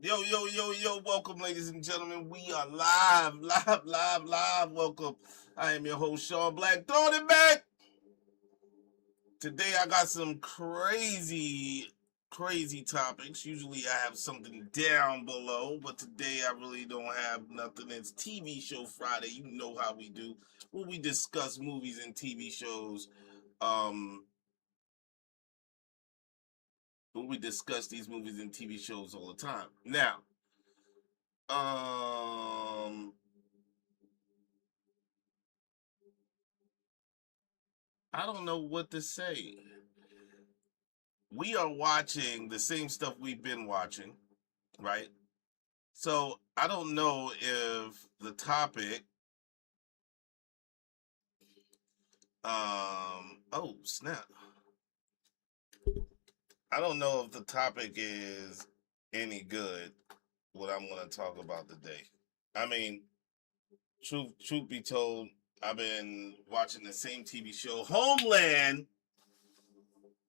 Yo, welcome, ladies and gentlemen. We are live. Welcome. I am your host, Shon Black. Throwing it back. Today, I got some crazy topics. Usually, I have something down below, but today, I really don't have nothing. It's TV Show Friday. You know how we do. Where we discuss movies and TV shows. Um, where we discuss these movies and TV shows all the time. Now, um, I don't know what to say. We are watching the same stuff we've been watching, right? So I don't know if the topic, oh snap, I don't know if the topic is any good. What I'm going to talk about today. I mean, truth be told, I've been watching the same TV show, Homeland.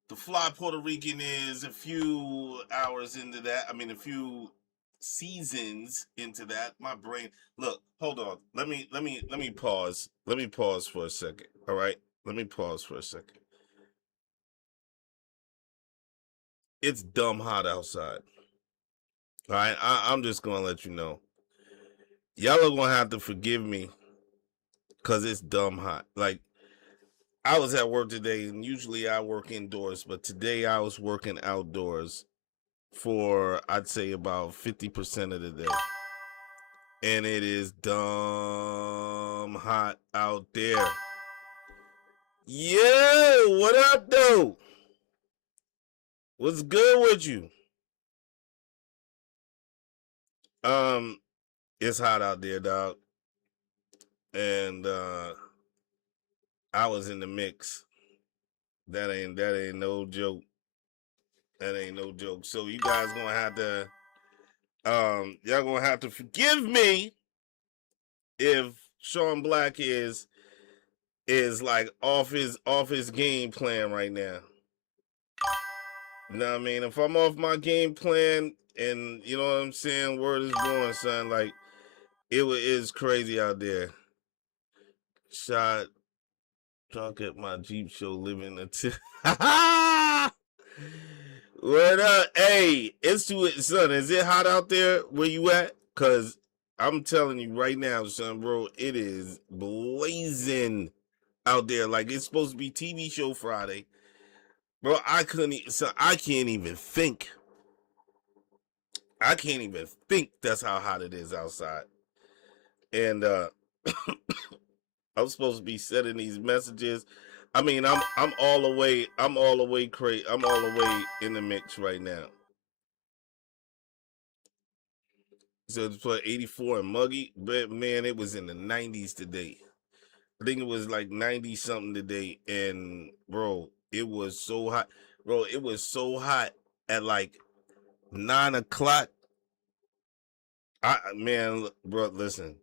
The fly Puerto Rican is a few hours into that. I mean, a few seasons into that. My brain. Look, hold on. Let me pause. Let me pause for a second. All right. Let me pause for a second. It's dumb hot outside. All right. I'm just gonna let you know. Y'all are gonna have to forgive me because it's dumb hot. Like I was at work today, and usually I work indoors, but today I was working outdoors for I'd say about 50% of the day. And it is dumb hot out there. Yo, what up, though? What's good with you? Um, it's hot out there, dog. And I was in the mix. That ain't no joke. That ain't no joke. So you guys gonna have to y'all gonna have to forgive me if Shon Black is like off his game plan right now. You know what I mean? If I'm off my game plan and you know what I'm saying, word is born, son. Like is crazy out there. Shot drunk at my Jeep show living a What up? Hey, it's too son, is it hot out there where you at? Cause I'm telling you right now, son, bro, it is blazing out there. Like it's supposed to be TV show Friday. Bro, I can't even think. I can't even think that's how hot it is outside. And I'm supposed to be sending these messages. I mean, I'm all the way crazy. I'm all the way in the mix right now. So it's for 84 and muggy, but man, it was in the 90s today. I think it was like 90 something today, and bro, it was so hot. Bro, it was so hot at like 9 o'clock. Bro, listen.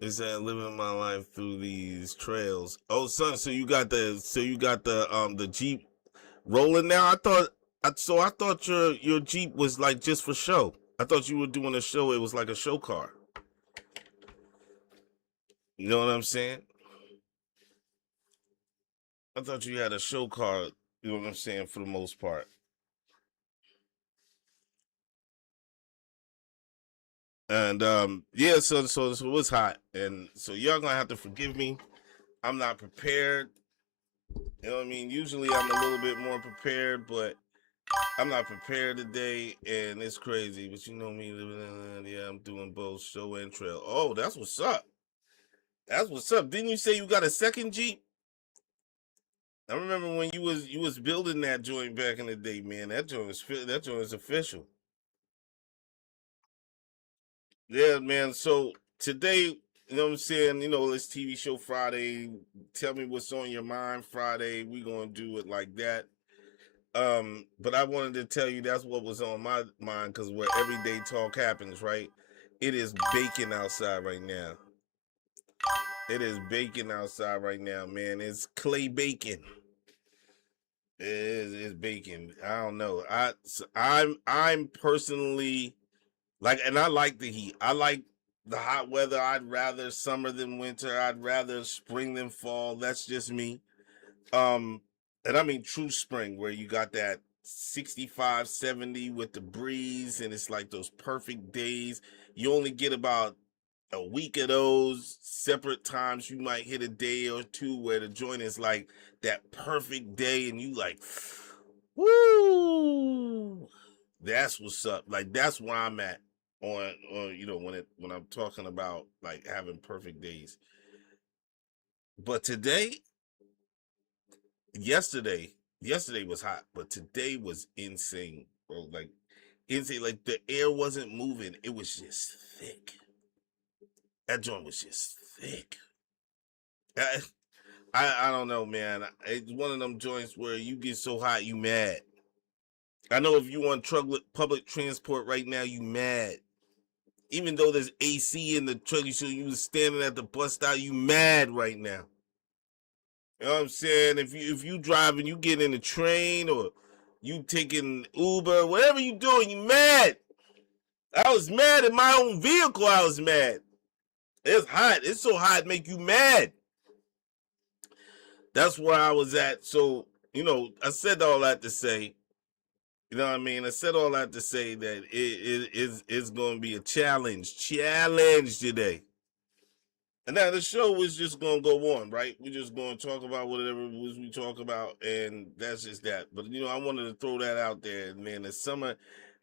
It's that living my life through these trails. Oh, son, so you got the Jeep rolling now. I thought your Jeep was like just for show. I thought you were doing a show. It was like a show car. You know what I'm saying? I thought you had a show car. You know what I'm saying for the most part. And yeah, so it was hot, and so y'all gonna have to forgive me. I'm not prepared. You know what I mean? Usually I'm a little bit more prepared, but I'm not prepared today, and it's crazy. But you know me, yeah, I'm doing both show and trail. Oh, that's what's up. That's what's up. Didn't you say you got a second Jeep? I remember when you was building that joint back in the day, man. That joint is official. Yeah, man. So today, you know what I'm saying? You know, this TV show Friday. Tell me what's on your mind Friday. We gonna do it like that. But I wanted to tell you that's what was on my mind because where everyday talk happens, right? It is baking outside right now. It is baking outside right now, man. It's clay baking. It's bacon. I don't know. I'm personally like, and I like the heat. I like the hot weather. I'd rather summer than winter. I'd rather spring than fall. That's just me. Um, and I mean true spring where you got that 65, 70 with the breeze, and it's like those perfect days. You only get about a week of those separate times. You might hit a day or two where the joint is like that perfect day, and you like, woo. That's what's up. Like that's where I'm at on when I'm talking about like having perfect days. But today, yesterday, yesterday was hot, but today was insane, bro. Like insane. Like the air wasn't moving; it was just thick. That joint was just thick. I, I don't know, man. It's one of them joints where you get so hot you mad. I know if you on public transport right now, you mad. Even though there's AC in the truck, so you was standing at the bus stop, you mad right now. You know what I'm saying? If you driving, you get in the train or you taking Uber, whatever you doing, you mad. I was mad in my own vehicle. I was mad. It's hot. It's so hot, it make you mad. That's where I was at. So I said all that to say, you know what I mean. I said all that to say that it's going to be a challenge today. And now the show was just gonna go on, right? We're just gonna talk about whatever it was we talk about, and that's just that. But I wanted to throw that out there, and man, the summer,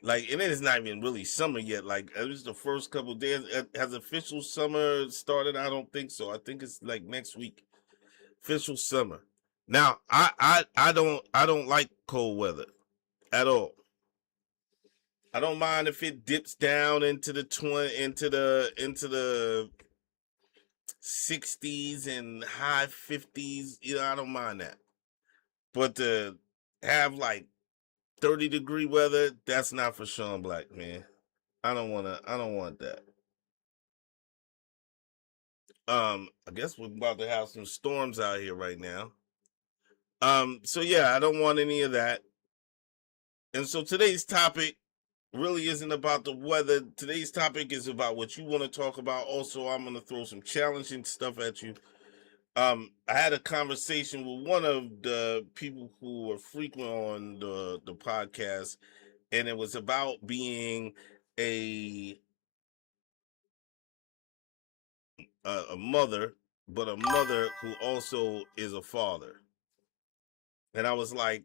like, and it's not even really summer yet. Like, it was the first couple of days. Has official summer started? I don't think so. I think it's like next week, official summer. Now, I don't like cold weather at all. I don't mind if it dips down into the 60s and high 50s. I don't mind that. But to have like 30-degree weather, that's not for Shon Black, man. I don't want that. I guess we're about to have some storms out here right now. So yeah, I don't want any of that. And so today's topic really isn't about the weather. Today's topic is about what you want to talk about. Also, I'm gonna throw some challenging stuff at you. I had a conversation with one of the people who are frequent on the podcast, and it was about being a a mother, but a mother who also is a father. And I was like,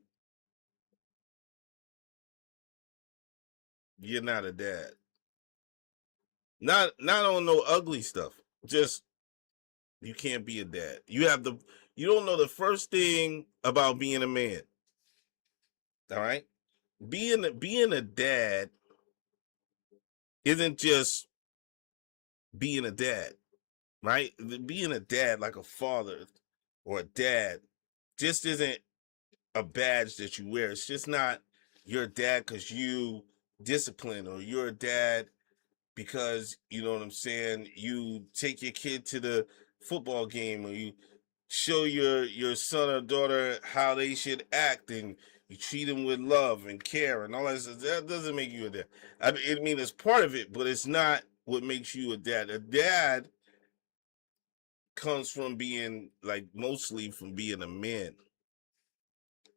"You're not a dad. Not on no ugly stuff. Just you can't be a dad. You don't know the first thing about being a man. All right, being a dad isn't just being a dad, right? Being a dad, like a father or a dad, just isn't a badge that you wear. It's just not your dad because you discipline, or you're a dad because you know what I'm saying. You take your kid to the football game, or you show your son or daughter how they should act, and you treat them with love and care and all that. That doesn't make you a dad. I mean, it's part of it, but it's not what makes you a dad. A dad comes from being like mostly from being a man.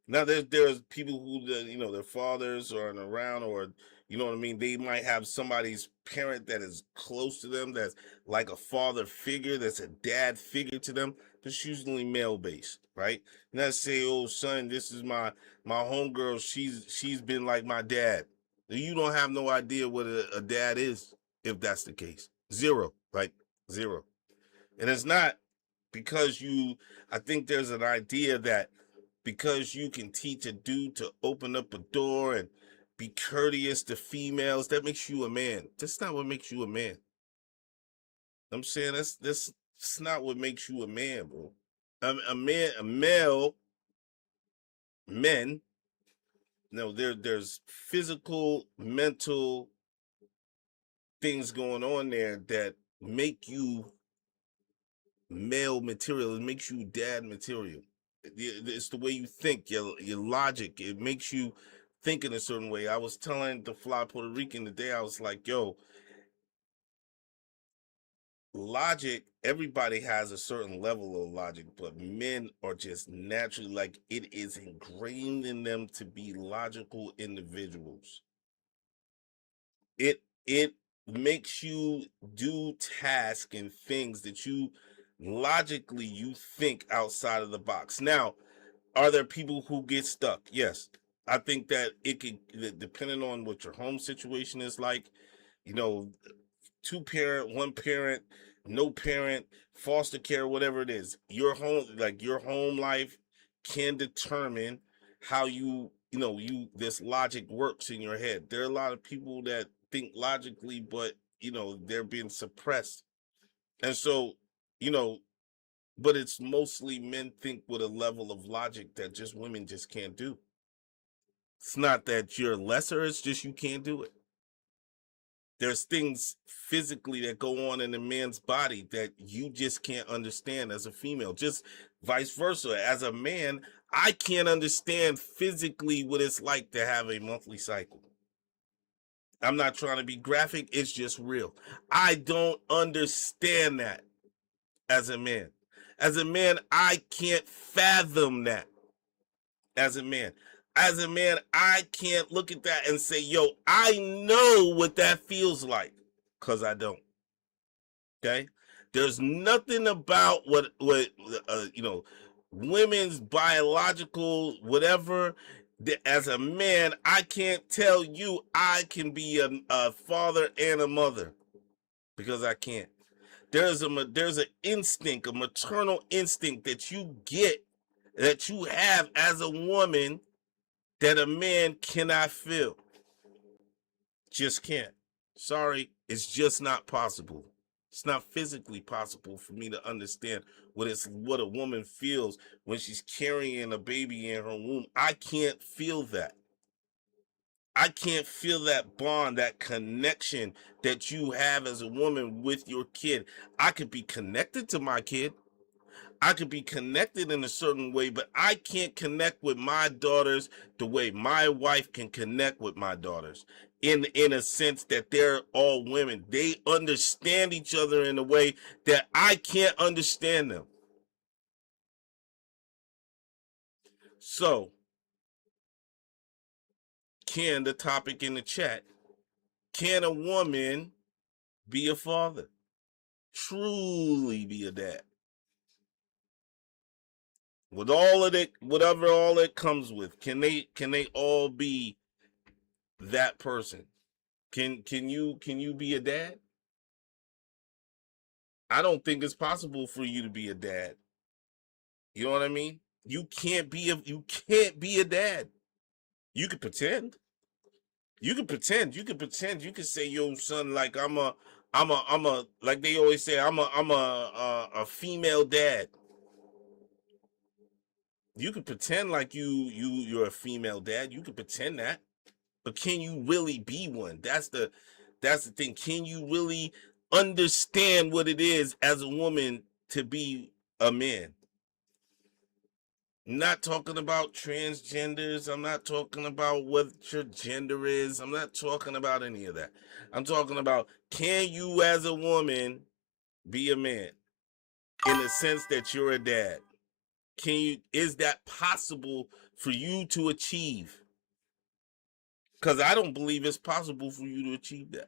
Now there's people who their fathers aren't around, or you know what I mean. They might have somebody's parent that is close to them, that's like a father figure, that's a dad figure to them. But it's usually male based, right? Not say, oh son, this is my homegirl. She's been like my dad. You don't have no idea what a dad is if that's the case. Zero, like zero. And it's not because you. I think there's an idea that because you can teach a dude to open up a door and be courteous to females, that makes you a man. That's not what makes you a man. I'm saying that's not what makes you a man, bro. A male men. No, there's physical, mental things going on there that make you male material. It makes you dad material. It's the way you think, your logic. It makes you think in a certain way. I was telling the fly Puerto Rican today, I was like, yo, logic, everybody has a certain level of logic, but men are just naturally, like, it is ingrained in them to be logical individuals. It makes you do tasks and things that you logically you think outside of the box. Now, are there people who get stuck? Yes. I think that it could, depending on what your home situation is like, you know, two parent, one parent, no parent, foster care, whatever it is, your home, like your home life can determine how you this logic works in your head. There are a lot of people that think logically, but they're being suppressed. And so, you know, but it's mostly men think with a level of logic that just women just can't do. It's not that you're lesser, it's just you can't do it. There's things physically that go on in a man's body that you just can't understand as a female. Just vice versa. As a man, I can't understand physically what it's like to have a monthly cycle. I'm not trying to be graphic, it's just real. I don't understand that as a man. As a man, I can't fathom that as a man. As a man, I can't look at that and say, yo, I know what that feels like, because I don't. Okay? There's nothing about what women's biological whatever that as a man I can't tell you I can be a father and a mother, because I can't. There's an instinct, a maternal instinct that you get, that you have as a woman, that a man cannot feel. Just can't. Sorry, it's just not possible. It's not physically possible for me to understand what a woman feels when she's carrying a baby in her womb. I can't feel that. I can't feel that bond, that connection that you have as a woman with your kid. I could be connected to my kid. I could be connected in a certain way, but I can't connect with my daughters the way my wife can connect with my daughters. In a sense that they're all women. They understand each other in a way that I can't understand them. So, can the topic in the chat, can a woman be a father? Truly be a dad? With all of it, whatever all it comes with, can they all be that person? Can you be a dad? I don't think it's possible for you to be a dad. You know what I mean? You can't be a dad. You could pretend. You could pretend. You could pretend. You could say, "Yo, son, like I'm a like they always say, I'm a female dad." You could pretend like you're a female dad. You could pretend that. But can you really be one? That's the thing. Can you really understand what it is as a woman to be a man? I'm not talking about transgenders. I'm not talking about what your gender is. I'm not talking about any of that. I'm talking about, can you as a woman be a man in the sense that you're a dad? Is that possible for you to achieve? Because I don't believe it's possible for you to achieve that.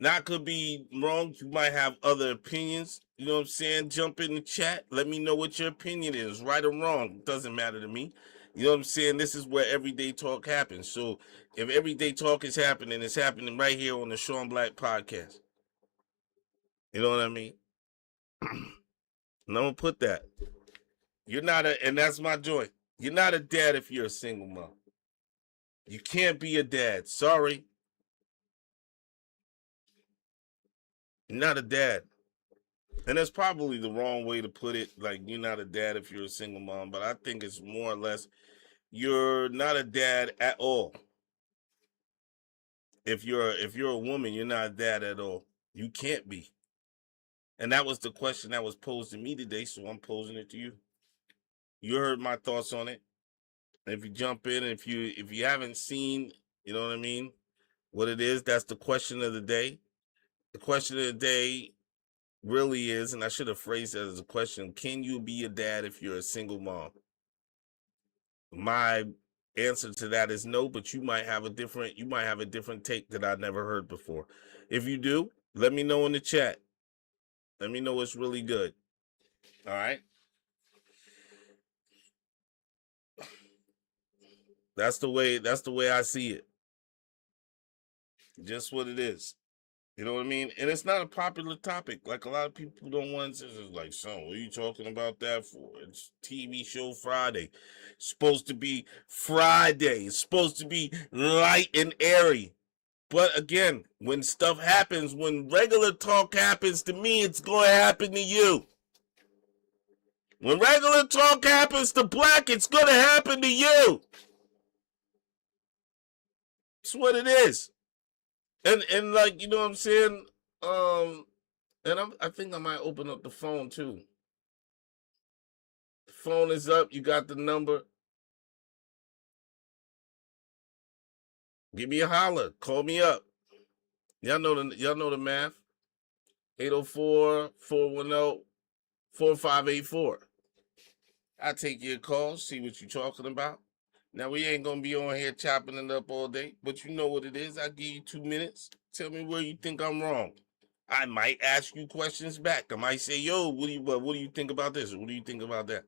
Now, I could be wrong. You might have other opinions. You know what I'm saying? Jump in the chat. Let me know what your opinion is, right or wrong. It doesn't matter to me. You know what I'm saying? This is where everyday talk happens. So if everyday talk is happening, it's happening right here on the Shon Black podcast. You know what I mean? And I'm gonna put that. And that's my joy. You're not a dad if you're a single mom. You can't be a dad. Sorry. You're not a dad. And that's probably the wrong way to put it. Like, you're not a dad if you're a single mom, but I think it's more or less you're not a dad at all. If you're a woman, you're not a dad at all. You can't be. And that was the question that was posed to me today, so I'm posing it to you. you heard my thoughts on it. If you jump in, if you haven't seen, you know what I mean, what it is, that's the question of the day. The question of the day really is, and I should have phrased that as a question: can you be a dad if you're a single mom? My answer to that is no, but you might have a different take that I never heard before. If you do, let me know in the chat. Let me know it's really good. All right. That's the way I see it. Just what it is. You know what I mean? And it's not a popular topic. Like a lot of people don't want to. It's like, son, what are you talking about that for? It's TV show Friday. It's supposed to be Friday. It's supposed to be light and airy. But again, when stuff happens, when regular talk happens to me, it's going to happen to you. When regular talk happens to Black, it's going to happen to you. That's what it is. And like, you know what I'm saying? And I think I might open up the phone too. The phone is up. You got the number. Give me a holler. Call me up. Y'all know the math. 804-410-4584. I take your call, see what you're talking about. Now we ain't gonna be on here chopping it up all day, but you know what it is. I give you 2 minutes. Tell me where you think I'm wrong. I might ask you questions back. I might say, "Yo, what do you think about this? Or what do you think about that?"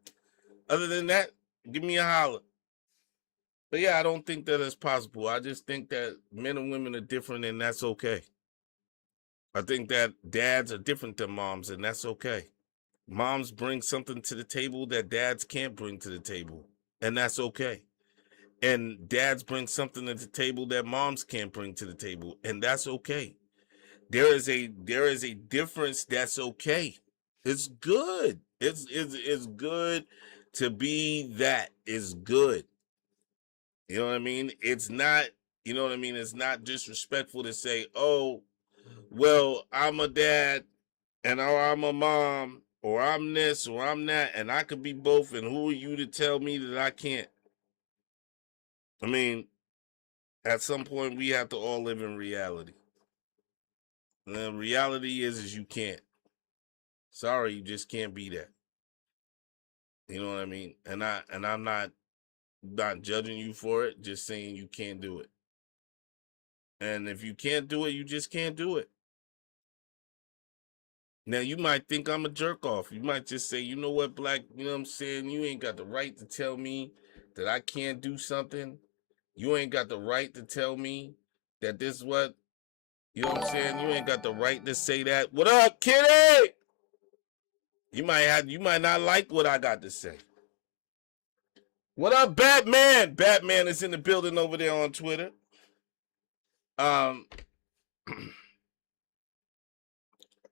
Other than that, give me a holler. But yeah, I don't think that it's possible. I just think that men and women are different, and that's okay. I think that dads are different than moms, and that's okay. Moms bring something to the table that dads can't bring to the table, and that's okay. And dads bring something to the table that moms can't bring to the table, and that's okay. There is a difference that's okay. It's good. It's good to be that. It's good. You know what I mean? It's not, you know what I mean? It's not disrespectful to say, "Oh, well, I'm a dad and or I'm a mom or I'm this or I'm that and I could be both and who are you to tell me that I can't?" I mean, at some point we have to all live in reality. And the reality is you can't. Sorry, you just can't be that. You know what I mean? And I'm not judging you for it, just saying you can't do it. And if you can't do it, you just can't do it. Now you might think I'm a jerk off. You might just say, "You know what, Black, you know what I'm saying? You ain't got the right to tell me that I can't do something. You ain't got the right to tell me that this what, you know what I'm saying? You ain't got the right to say that." What up, kitty? You might not like what I got to say. What up, Batman? Batman is in the building over there on Twitter. Um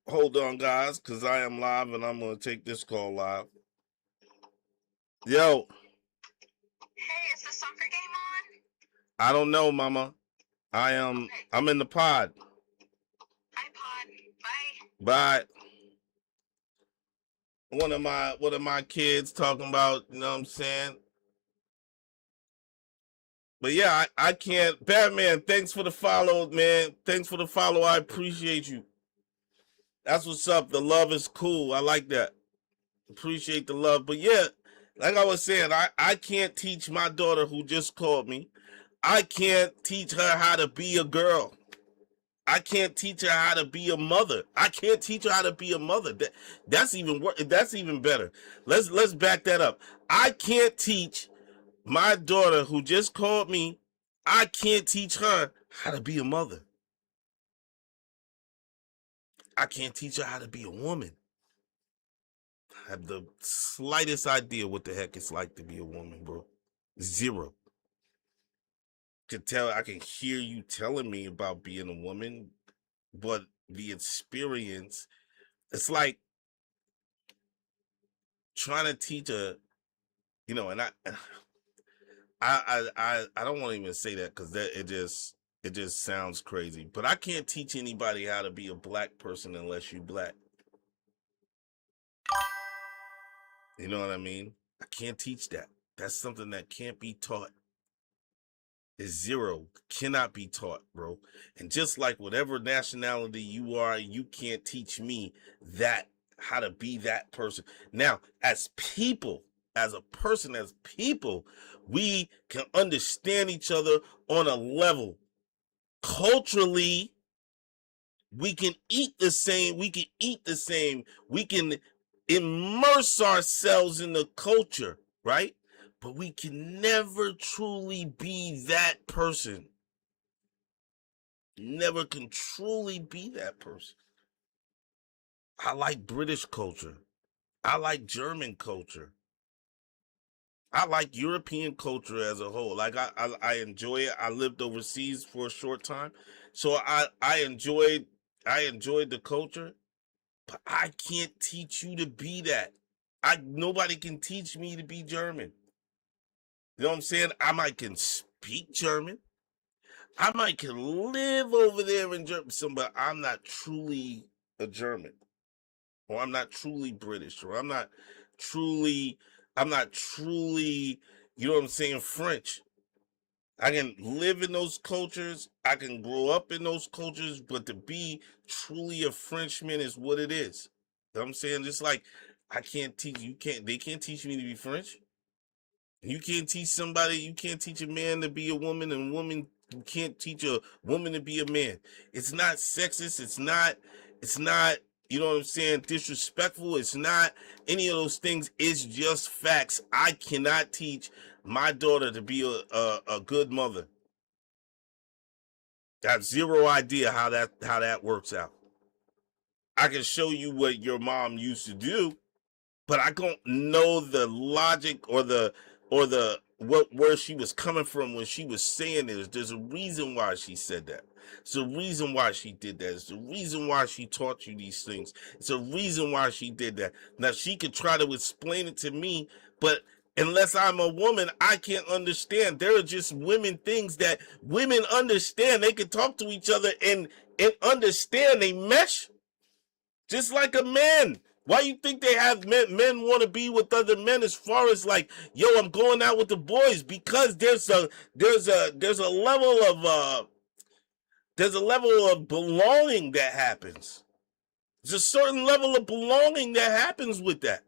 Hold on, guys, because I am live and I'm gonna take this call live. Yo. Hey, is the soccer game on? I don't know, mama. Okay. I'm in the pod. Hi, Pod. Bye. Bye. One of my kids talking about, you know what I'm saying? But yeah, I can't. Batman, thanks for the follow, man. Thanks for the follow. I appreciate you. That's what's up. The love is cool. I like that. Appreciate the love. But yeah, like I was saying, I can't teach my daughter who just called me. I can't teach her how to be a girl. I can't teach her how to be a mother. I can't teach her how to be a mother. That's even worse. That's even better. Let's back that up. I can't teach my daughter who just called me. I can't teach her how to be a mother. I can't teach her how to be a woman. I have the slightest idea what the heck it's like to be a woman, bro. Zero. I can hear you telling me about being a woman, but the experience, it's like trying to teach a, and I don't want to even say that because that it just sounds crazy. But I can't teach anybody how to be a black person unless you black. You know what I mean? I can't teach that. That's something that can't be taught. Is zero. Cannot be taught, bro. And just like whatever nationality you are, you can't teach me that how to be that person. Now, as people, as a person, as people, we can understand each other on a level. Culturally, we can eat the same, we can eat the same, we can immerse ourselves in the culture, right? But we can never truly be that person. Never can truly be that person. I like British culture. I like German culture. I like European culture as a whole. Like I enjoy it. I lived overseas for a short time, so I enjoyed the culture. But I can't teach you to be that. Nobody can teach me to be German. You know what I'm saying? I might can speak German. I might can live over there in Germany, but I'm not truly a German, or I'm not truly British, or I'm not truly, you know what I'm saying, French. I can live in those cultures, I can grow up in those cultures, but to be truly a Frenchman is what it is. You know what I'm saying? Just like I can't teach you can't they can't teach me to be French. You can't teach a man to be a woman, and woman you can't teach a woman to be a man. It's not sexist, it's not, you know what I'm saying, disrespectful. It's not any of those things. It's just facts. I cannot teach my daughter to be a good mother. I have zero idea how that works out. I can show you what your mom used to do, but I don't know the logic or the what where she was coming from when she was saying this. There's a reason why she said that. It's a reason why she did that. It's a reason why she taught you these things. It's a reason why she did that. Now she could try to explain it to me, but unless I'm a woman, I can't understand. There are just women things that women understand. They can talk to each other and understand. They mesh just like a man. Why you think they have men want to be with other men as far as like, yo, I'm going out with the boys? Because there's a level of belonging that happens. There's a certain level of belonging that happens with that.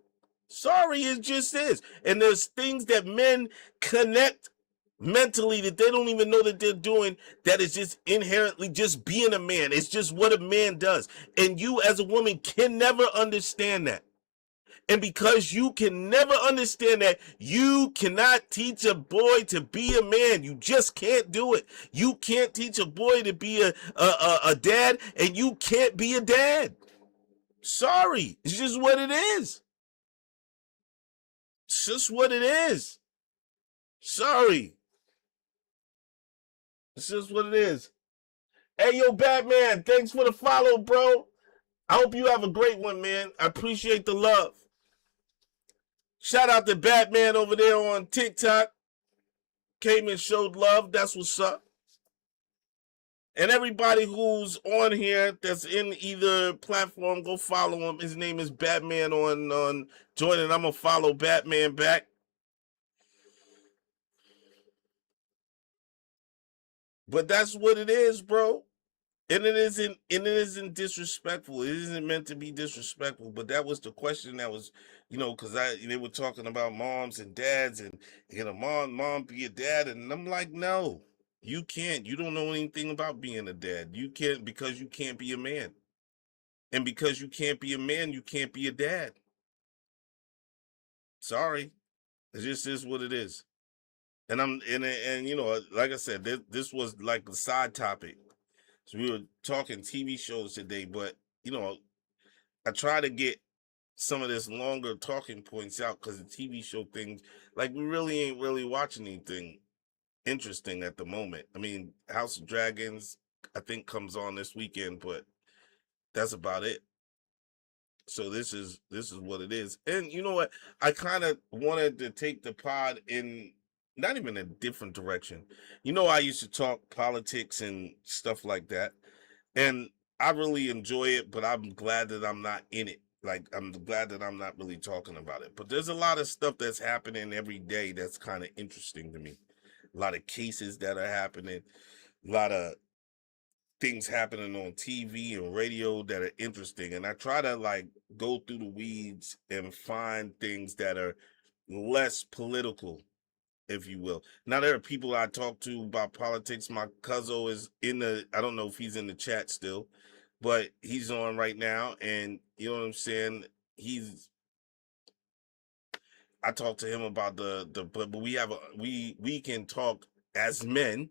Sorry, it just is. And there's things that men connect mentally that they don't even know that they're doing, that is just inherently just being a man. It's just what a man does. And you as a woman can never understand that. And because you can never understand that, you cannot teach a boy to be a man. You just can't do it. You can't teach a boy to be a dad, and you can't be a dad. Sorry. It's just what it is. It's just what it is. Sorry. It's just what it is. Hey, yo, Batman, thanks for the follow, bro. I hope you have a great one, man. I appreciate the love. Shout out to Batman over there on TikTok. Came and showed love. That's what's up. And everybody who's on here that's in either platform, go follow him. His name is Batman on joining. I'm gonna follow Batman back. But that's what it is, bro. And it isn't disrespectful. It isn't meant to be disrespectful. But that was the question that was, because they were talking about moms and dads, and can a mom be a dad? And I'm like, no, you can't. You don't know anything about being a dad. You can't, because you can't be a man. And because you can't be a man, you can't be a dad. Sorry. It just is what it is. And like I said, this was like a side topic. So we were talking TV shows today, but I try to get some of this longer talking points out because the TV show things, like, we really ain't really watching anything interesting at the moment. I mean, House of Dragons, I think, comes on this weekend, but that's about it. So this is what it is. And you know what? I kind of wanted to take the pod in not even a different direction. I used to talk politics and stuff like that. And I really enjoy it, but I'm glad that I'm not in it. Like, I'm glad that I'm not really talking about it. But there's a lot of stuff that's happening every day that's kind of interesting to me. A lot of cases that are happening, a lot of things happening on TV and radio that are interesting. And I try to like go through the weeds and find things that are less political, if you will. Now there are people I talk to about politics. My cousin is in the, I don't know if he's in the chat still, but he's on right now, and you know what I'm saying? He's I talked to him about but we have a we can talk as men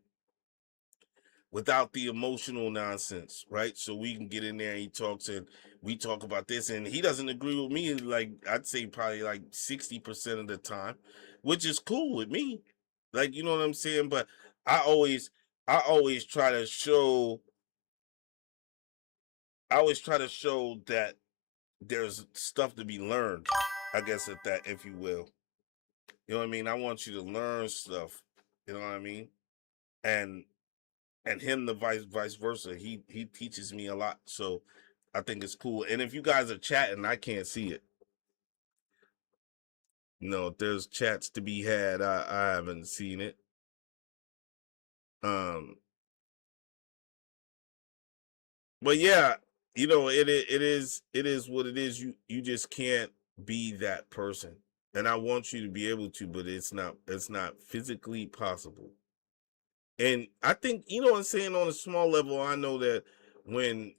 without the emotional nonsense, right? So we can get in there and he talks and we talk about this, and he doesn't agree with me, like I'd say probably like 60% of the time, which is cool with me. Like, you know what I'm saying? But I always I always try to show I always try to show that there's stuff to be learned, I guess, if that, if you will. You know what I mean? I want you to learn stuff. You know what I mean? And him the vice versa. He teaches me a lot. So I think it's cool. And if you guys are chatting, I can't see it. You know, if there's chats to be had, I haven't seen it. Um but yeah, you know, it is what it is. You just can't be that person. And I want you to be able to, but it's not physically possible. And I think, you know what I'm saying, on a small level, I know that when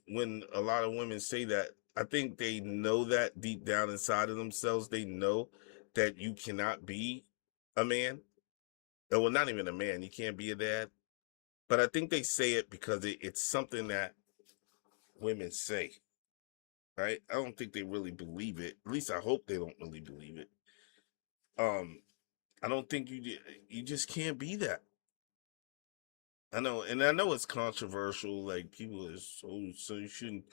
a lot of women say that, I think they know that deep down inside of themselves, they know that you cannot be a man. Well, not even a man, you can't be a dad. But I think they say it because it's something that women say, right? I don't think they really believe it. At least I hope they don't really believe it. Um, I don't think you just can't be that. I know, and I know it's controversial. Like, people are so you shouldn't,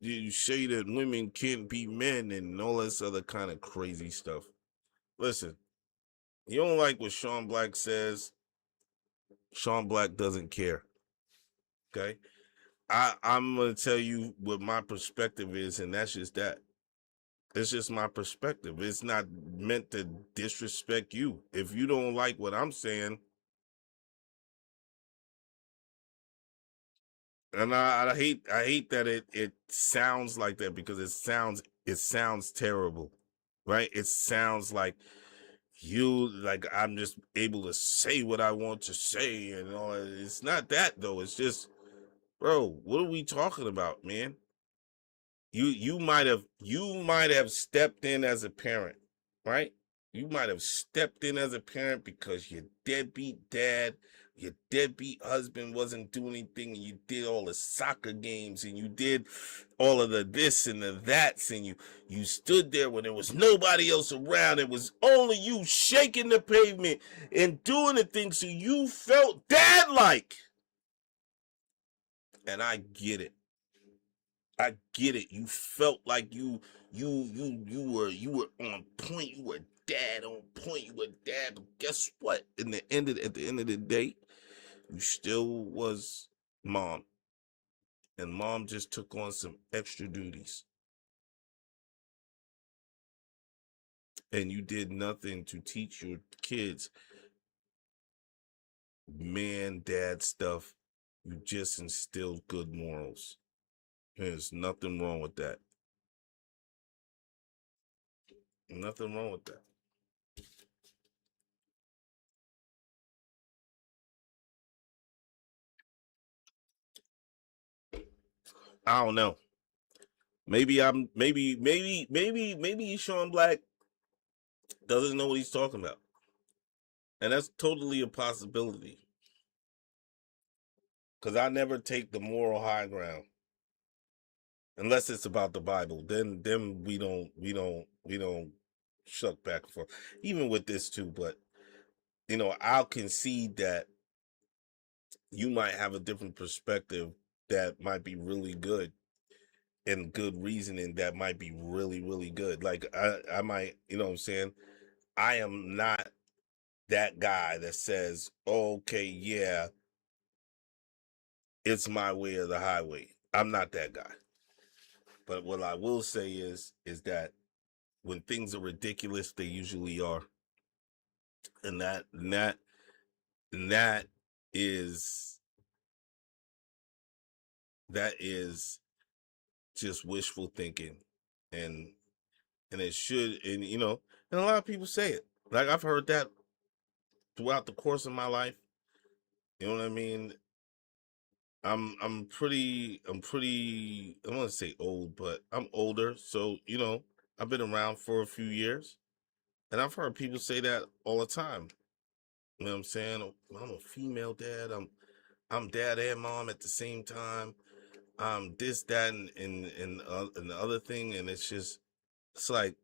you say that women can't be men and all this other kind of crazy stuff. Listen, you don't like what Sean Black says. Sean Black doesn't care. Okay, I'm gonna tell you what my perspective is, and that's just that. It's just my perspective. It's not meant to disrespect you. If you don't like what I'm saying, and I hate that it sounds like that, because it sounds terrible, right? It sounds like you, like I'm just able to say what I want to say and all that. It's not that though. It's just, bro, what are we talking about, man? You might have stepped in as a parent, right? You might have stepped in as a parent because your deadbeat dad, your deadbeat husband wasn't doing anything, and you did all the soccer games and you did all of the this and the that's, and you stood there when there was nobody else around. It was only you shaking the pavement and doing the things so you felt dad like. And I get it. I get it. You felt like you were on point. You were dad on point. You were dad. But guess what? At the end of the day, you still was mom, and mom just took on some extra duties, and you did nothing to teach your kids man dad stuff. You just instilled good morals. There's nothing wrong with that. Nothing wrong with that. I don't know. Maybe Sean Black doesn't know what he's talking about. And that's totally a possibility. Because I never take the moral high ground unless it's about the Bible. Then we don't shuck back and forth. Even with this too, but you know, I'll concede that you might have a different perspective that might be really good, and good reasoning that might be really, really good. Like I might, you know what I'm saying? I am not that guy that says, oh, okay, yeah, it's my way or the highway. I'm not that guy. But what I will say is that when things are ridiculous, they usually are, and that is that is just wishful thinking, and it should, and and a lot of people say it. Like I've heard that throughout the course of my life. You know what I mean? I'm pretty I don't want to say old, but I'm older, so I've been around for a few years, and I've heard people say that all the time. You know what I'm saying? I'm a female dad. I'm dad and mom at the same time. This, that, and the other thing, and it's like,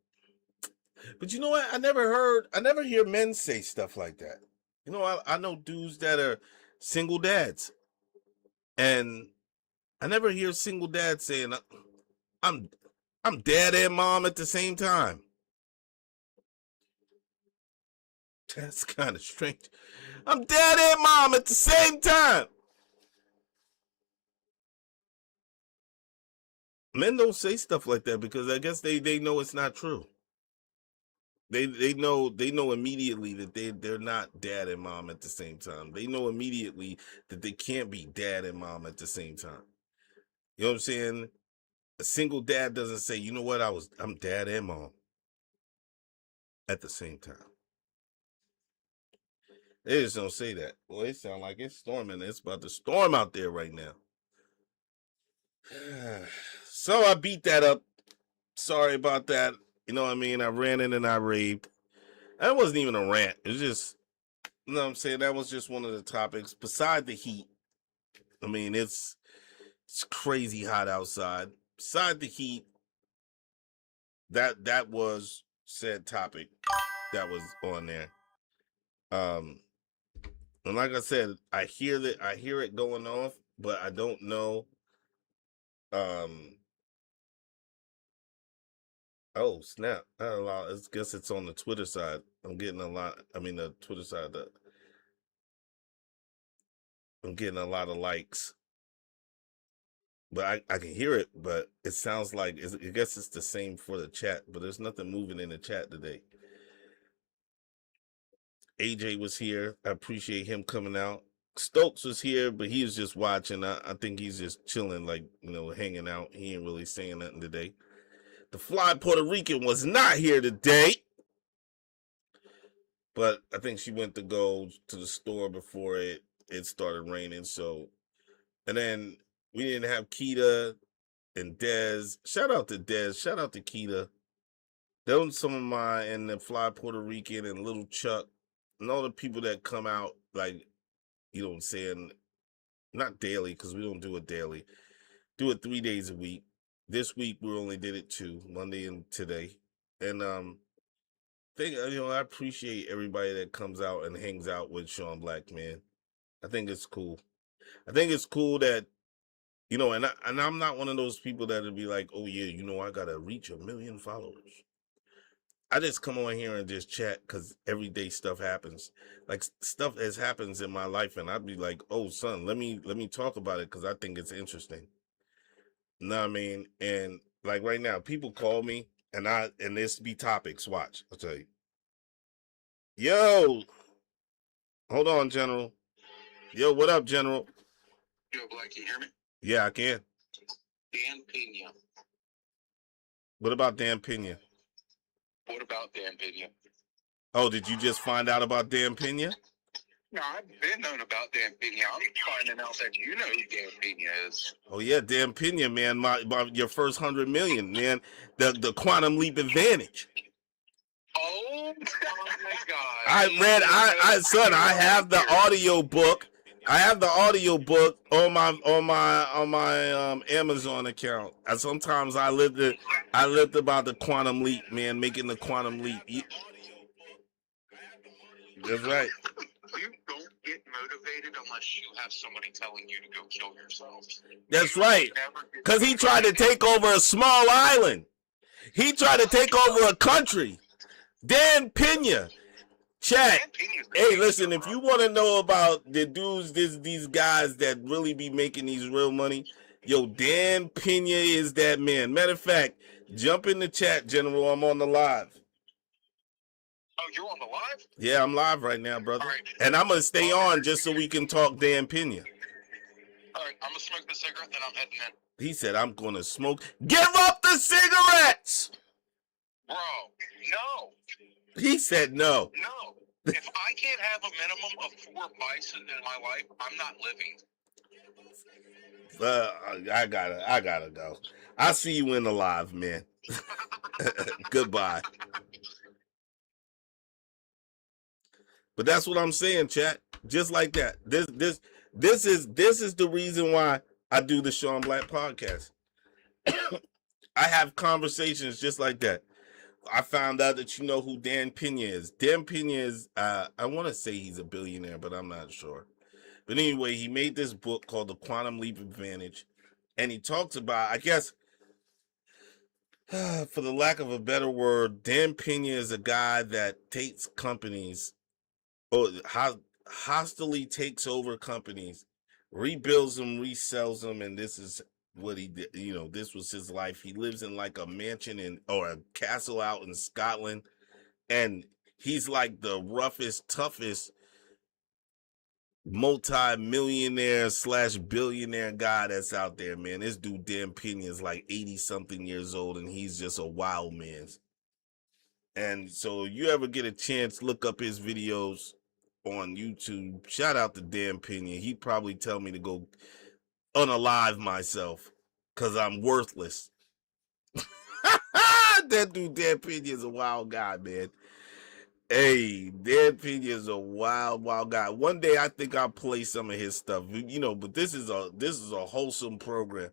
but you know what? I never hear men say stuff like that. I know dudes that are single dads, and I never hear single dads saying, I'm I'm dad and mom at the same time. That's kind of strange. I'm dad and mom at the same time. Men don't say stuff like that because I guess they know it's not true. They know immediately that they're not dad and mom at the same time. They know immediately that they can't be dad and mom at the same time. You know what I'm saying? A single dad doesn't say, you know what, I'm dad and mom at the same time. They just don't say that. Boy, it sound like it's storming. It's about to storm out there right now. So I beat that up. Sorry about that. You know what I mean? I ran in and I raved. That wasn't even a rant. It was just, you know what I'm saying? That was just one of the topics. Beside the heat, I mean, it's crazy hot outside. Beside the heat, that was said topic that was on there. Um, and like I said, I hear it going off, but I don't know. Um, oh snap! I guess it's on the Twitter side. I'm getting a lot. I mean, the Twitter side. I'm getting a lot of likes, but I can hear it. But it sounds like I guess it's the same for the chat. But there's nothing moving in the chat today. AJ was here. I appreciate him coming out. Stokes was here, but he was just watching. I think he's just chilling, like, hanging out. He ain't really saying nothing today. The fly Puerto Rican was not here today, but I think she went to go to the store before it started raining. So, and then we didn't have Keita and Dez. Shout out to Dez. Shout out to Keita. Those some of my, and the fly Puerto Rican and Little Chuck, and all the people that come out, like, you know what I'm saying, not daily, because we don't do it daily. Do it 3 days a week. This week we only did it 2, Monday and today. And I appreciate everybody that comes out and hangs out with Shon Black, man. I think it's cool. I think it's cool that, and I'm not one of those people that'll be like, oh yeah, I gotta reach 1 million followers. I just come on here and just chat because everyday stuff happens. Like stuff as happens in my life, and I'd be like, "Oh, son, let me talk about it because I think it's interesting." You know what I mean? And like right now, people call me, and this be topics. Watch, I'll tell you. Yo, hold on, General. Yo, what up, General? Yo, Black, can you hear me? Yeah, I can. Dan Pena. What about Dan Pena? What about Dan Pena? Oh, did you just find out about Dan Pena? No, I've been known about Dan Pena. I'm finding out that you know who Dan Pena is. Oh yeah, Dan Pena, man, your first 100 million, man. The quantum leap advantage. Oh my God! I have the audio book. I have the audio book on my Amazon account. Sometimes I lived about the quantum leap, man, making the quantum leap. That's right. You don't get motivated unless you have somebody telling you to go kill yourself. That's right. Because he tried to take over a small island. He tried to take over a country. Dan Pena. Chat. Hey, listen, if you want to know about the dudes, these guys that really be making these real money, Yo, Dan Pena is that man. Matter of fact, jump in the chat, General. I'm on the live. Oh, you're on the live? Yeah, I'm live right now, brother. All right. And I'm gonna stay on just so we can talk Dan Pena. All right, I'm gonna smoke the cigarette, then I'm heading in. He said, I'm gonna smoke. Give up the cigarettes! Bro, no. He said no. No. If I can't have a minimum of 4 vices in my life, I'm not living. I gotta go. I'll see you in the live, man. Goodbye. But that's what I'm saying, chat. Just like that. This is the reason why I do the Shon Black podcast. I have conversations just like that. I found out that you know who Dan Pena is. Dan Pena is, I want to say he's a billionaire, but I'm not sure. But anyway, he made this book called The Quantum Leap Advantage. And he talks about, I guess, for the lack of a better word, Dan Pena is a guy that takes companies, or hostily takes over companies, rebuilds them, resells them, and this is what he did. You know, this was his life. He lives in like a mansion or a castle out in Scotland, and he's like the roughest, toughest multi-millionaire slash billionaire guy that's out there, man. This dude Dan Pena is like 80 something years old, and he's just a wild man. And so you ever get a chance, look up his videos on YouTube. Shout out to Dan Pena. He'd probably tell me to go unalive myself because I'm worthless. That dude Dan Pena is a wild guy, man. Hey, Dan Pena is a wild, wild guy. One day I think I'll play some of his stuff, you know. But this is a wholesome program.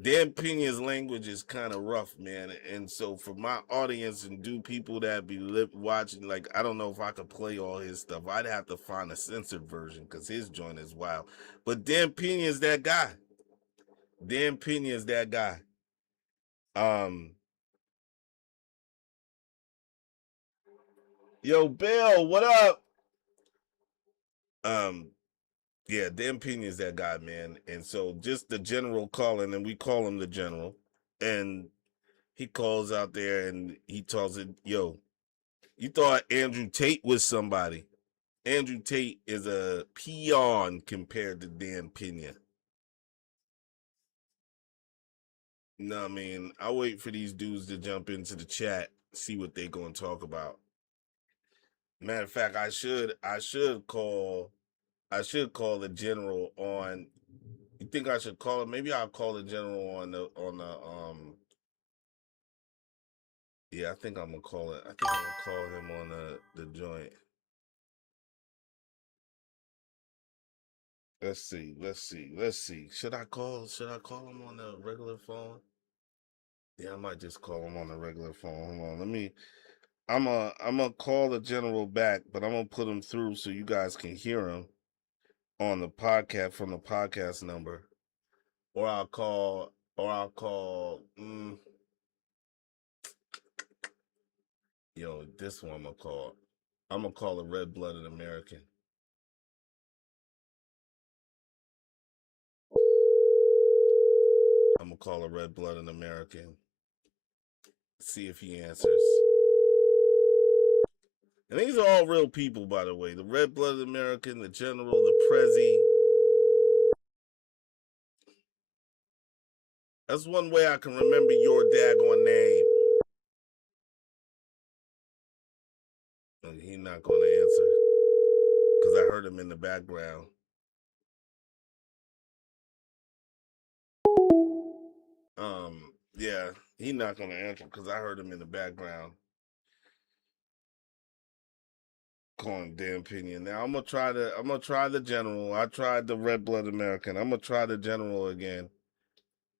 Dan Pena's language is kind of rough, man. And so for my audience and do people that be watching, like, I don't know if I could play all his stuff. I'd have to find a censored version because his joint is wild. But Dan Pena is that guy. Dan Pena is that guy. Yo, Bill, what up? Um, yeah, Dan Pena is that guy, man. And so just the general calling, and we call him the general, and he calls out there and he tells it, yo, you thought Andrew Tate was somebody. Andrew Tate is a peon compared to Dan Pena. No, I mean, I wait for these dudes to jump into the chat, see what they gonna talk about. Matter of fact, I should call the general on. You think I should call it? Maybe I'll call the general on the. Yeah, I think I'm gonna call it. I think I'm gonna call him on the joint. Let's see. Should I call him on the regular phone? Yeah, I might just call him on the regular phone. Hold on. I'm gonna call the general back, but I'm gonna put him through so you guys can hear him on the podcast from the podcast number. Or I'll call yo, this one I'm gonna call. I'm gonna call a red-blooded American. I'm gonna call a red-blooded American. See if he answers. And these are all real people, by the way. The red-blooded American, the general, the Prezi. That's one way I can remember your daggone name. He's not gonna answer because I heard him in the background. Yeah, he's not gonna answer because I heard him in the background calling Dan Pena. Now I'm gonna try the general. I tried the red blood American. I'm gonna try the general again.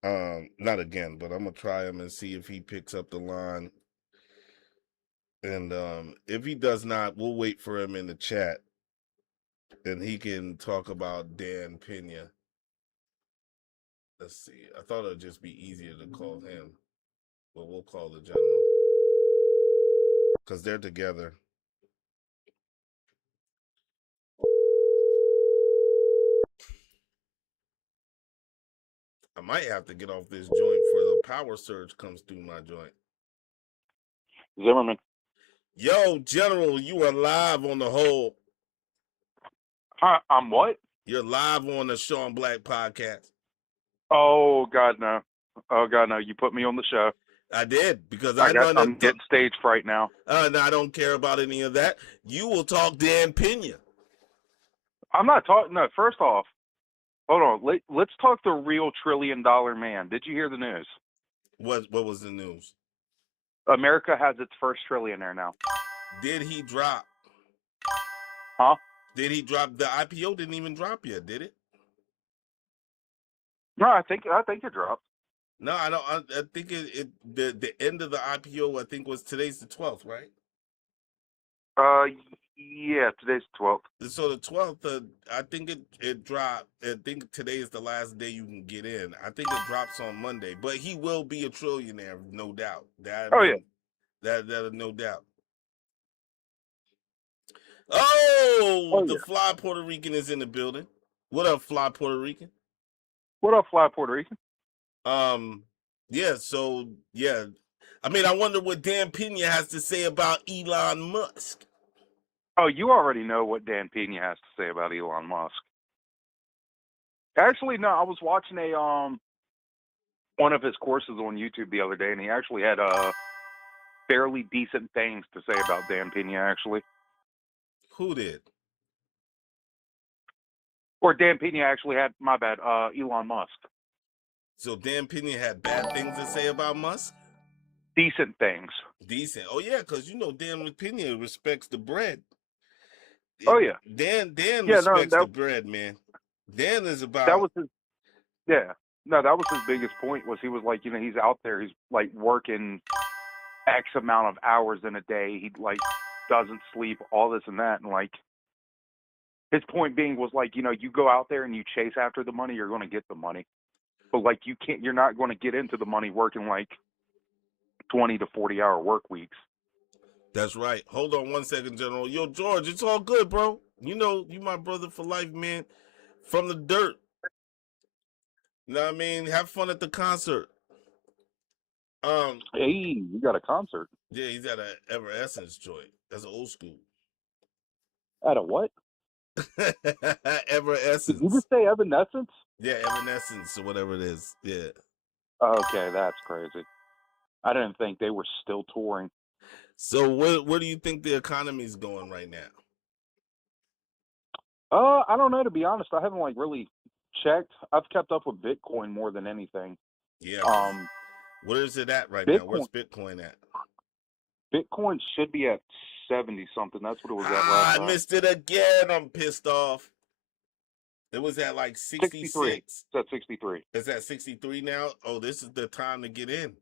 Not again, but I'm gonna try him and see if he picks up the line. And if he does not, we'll wait for him in the chat and he can talk about Dan Pena. Let's see. I thought it'd just be easier to call him, but we'll call the general because they're together. I might have to get off this joint for the power surge comes through my joint. Zimmerman. Yo, General, you are live on the whole. Huh, I'm what? You're live on the Shon Black podcast. Oh God, no. Oh God, no. You put me on the show. I did because I run I'm getting stage fright now. No, I don't care about any of that. You will talk Dan Pena. I'm not talking. No, first off, hold on. Let's talk the real $1 trillion man. Did you hear the news? What was the news? America has its first trillionaire now. Did he drop? Huh? Did he drop? The IPO didn't even drop yet, did it? No, I think it dropped. No, I don't. I think the end of the IPO. I think was today's the 12th, right? Yeah, today's 12th. So the 12th, I think it dropped. I think today is the last day you can get in. I think it drops on Monday, but he will be a trillionaire, no doubt. Yeah, that no doubt. Oh, the fly Puerto Rican is in the building. What up, fly Puerto Rican? What up, fly Puerto Rican? Yeah. So yeah, I mean, I wonder what Dan Pena has to say about Elon Musk. Oh, you already know what Dan Pena has to say about Elon Musk. Actually, no, I was watching one of his courses on YouTube the other day, and he actually had fairly decent things to say about Dan Pena, actually. Who did? Or Dan Pena actually had, my bad, Elon Musk. So Dan Pena had bad things to say about Musk? Decent things. Decent. Oh yeah, because you know Dan Pena respects the bread. Oh yeah. Dan respects the bread, man. Dan is about that was his that was his biggest point. Was he was like, you know, he's out there, he's like working X amount of hours in a day, he like doesn't sleep, all this and that, and like his point being was like, you know, you go out there and you chase after the money, you're going to get the money, but like you're not going to get into the money working like 20 to 40 hour work weeks. That's right. Hold on 1 second, General. Yo, George, it's all good, bro. You know, you my brother for life, man. From the dirt. You know what I mean? Have fun at the concert. Hey, you got a concert? Yeah, he's at a Ever Essence joint. That's old school. At a what? Ever Essence. Did you just say Evanescence? Yeah, Evanescence or whatever it is. Yeah. Okay, that's crazy. I didn't think they were still touring. So where do you think the economy's going right now? I don't know, to be honest. I haven't like really checked. I've kept up with Bitcoin more than anything. Yeah. Where is it at right now? Where's Bitcoin at? Bitcoin should be at 70 something. That's what it was at last time. I missed it again. I'm pissed off. It was at like 66. 63. It's at 63. It's at 63 now. Oh, this is the time to get in.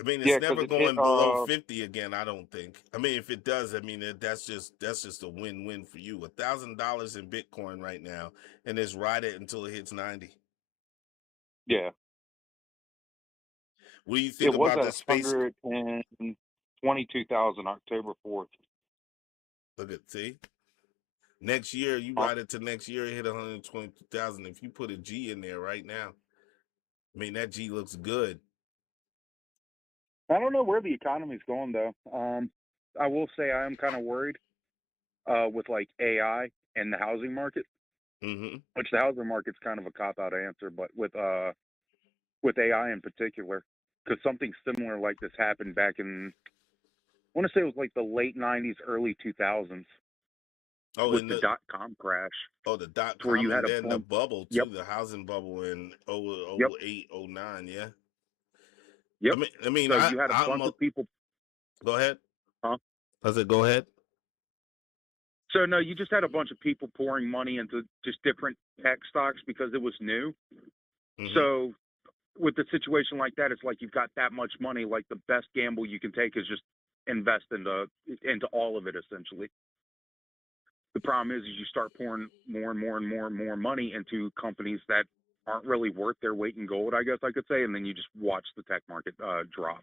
I mean, it's never going below 50 again, I don't think. I mean, if it does, I mean, that's just a win-win for you. $1,000 in Bitcoin right now, and it's ride it until it hits 90. Yeah. What do you think about the space? 122,000 October 4th. Look at, see? Next year, you ride it to next year, it hit 122,000. If you put a G in there right now, I mean, that G looks good. I don't know where the economy's going, though. I will say I am kind of worried with like AI and the housing market, which the housing market's kind of a cop-out answer, but with AI in particular, because something similar like this happened back in, I want to say it was like the late 90s, early 2000s. Oh, with the .com crash. Oh, the .com, and then the bubble too, the housing bubble in 08, 09, yeah. Yep. I mean, so you had a bunch of people. Go ahead. Huh? I said, go ahead. So no, you just had a bunch of people pouring money into just different tech stocks because it was new. So with a situation like that, it's like you've got that much money. Like the best gamble you can take is just invest into all of it, essentially. The problem is you start pouring more and more and more and more money into companies that aren't really worth their weight in gold, I guess I could say, and then you just watch the tech market drop,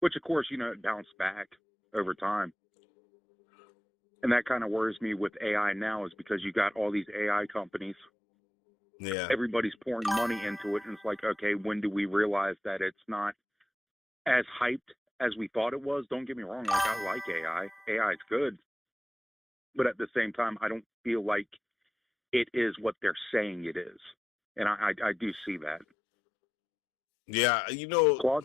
which of course, you know, it bounced back over time. And that kind of worries me with AI now, is because you got all these AI companies Yeah. Everybody's pouring money into it, and it's like, okay, when do we realize that it's not as hyped as we thought it was? Don't get me wrong, like I like AI. AI is good, but at the same time, I don't feel like it is what they're saying it is, and I do see that. Yeah, Claude,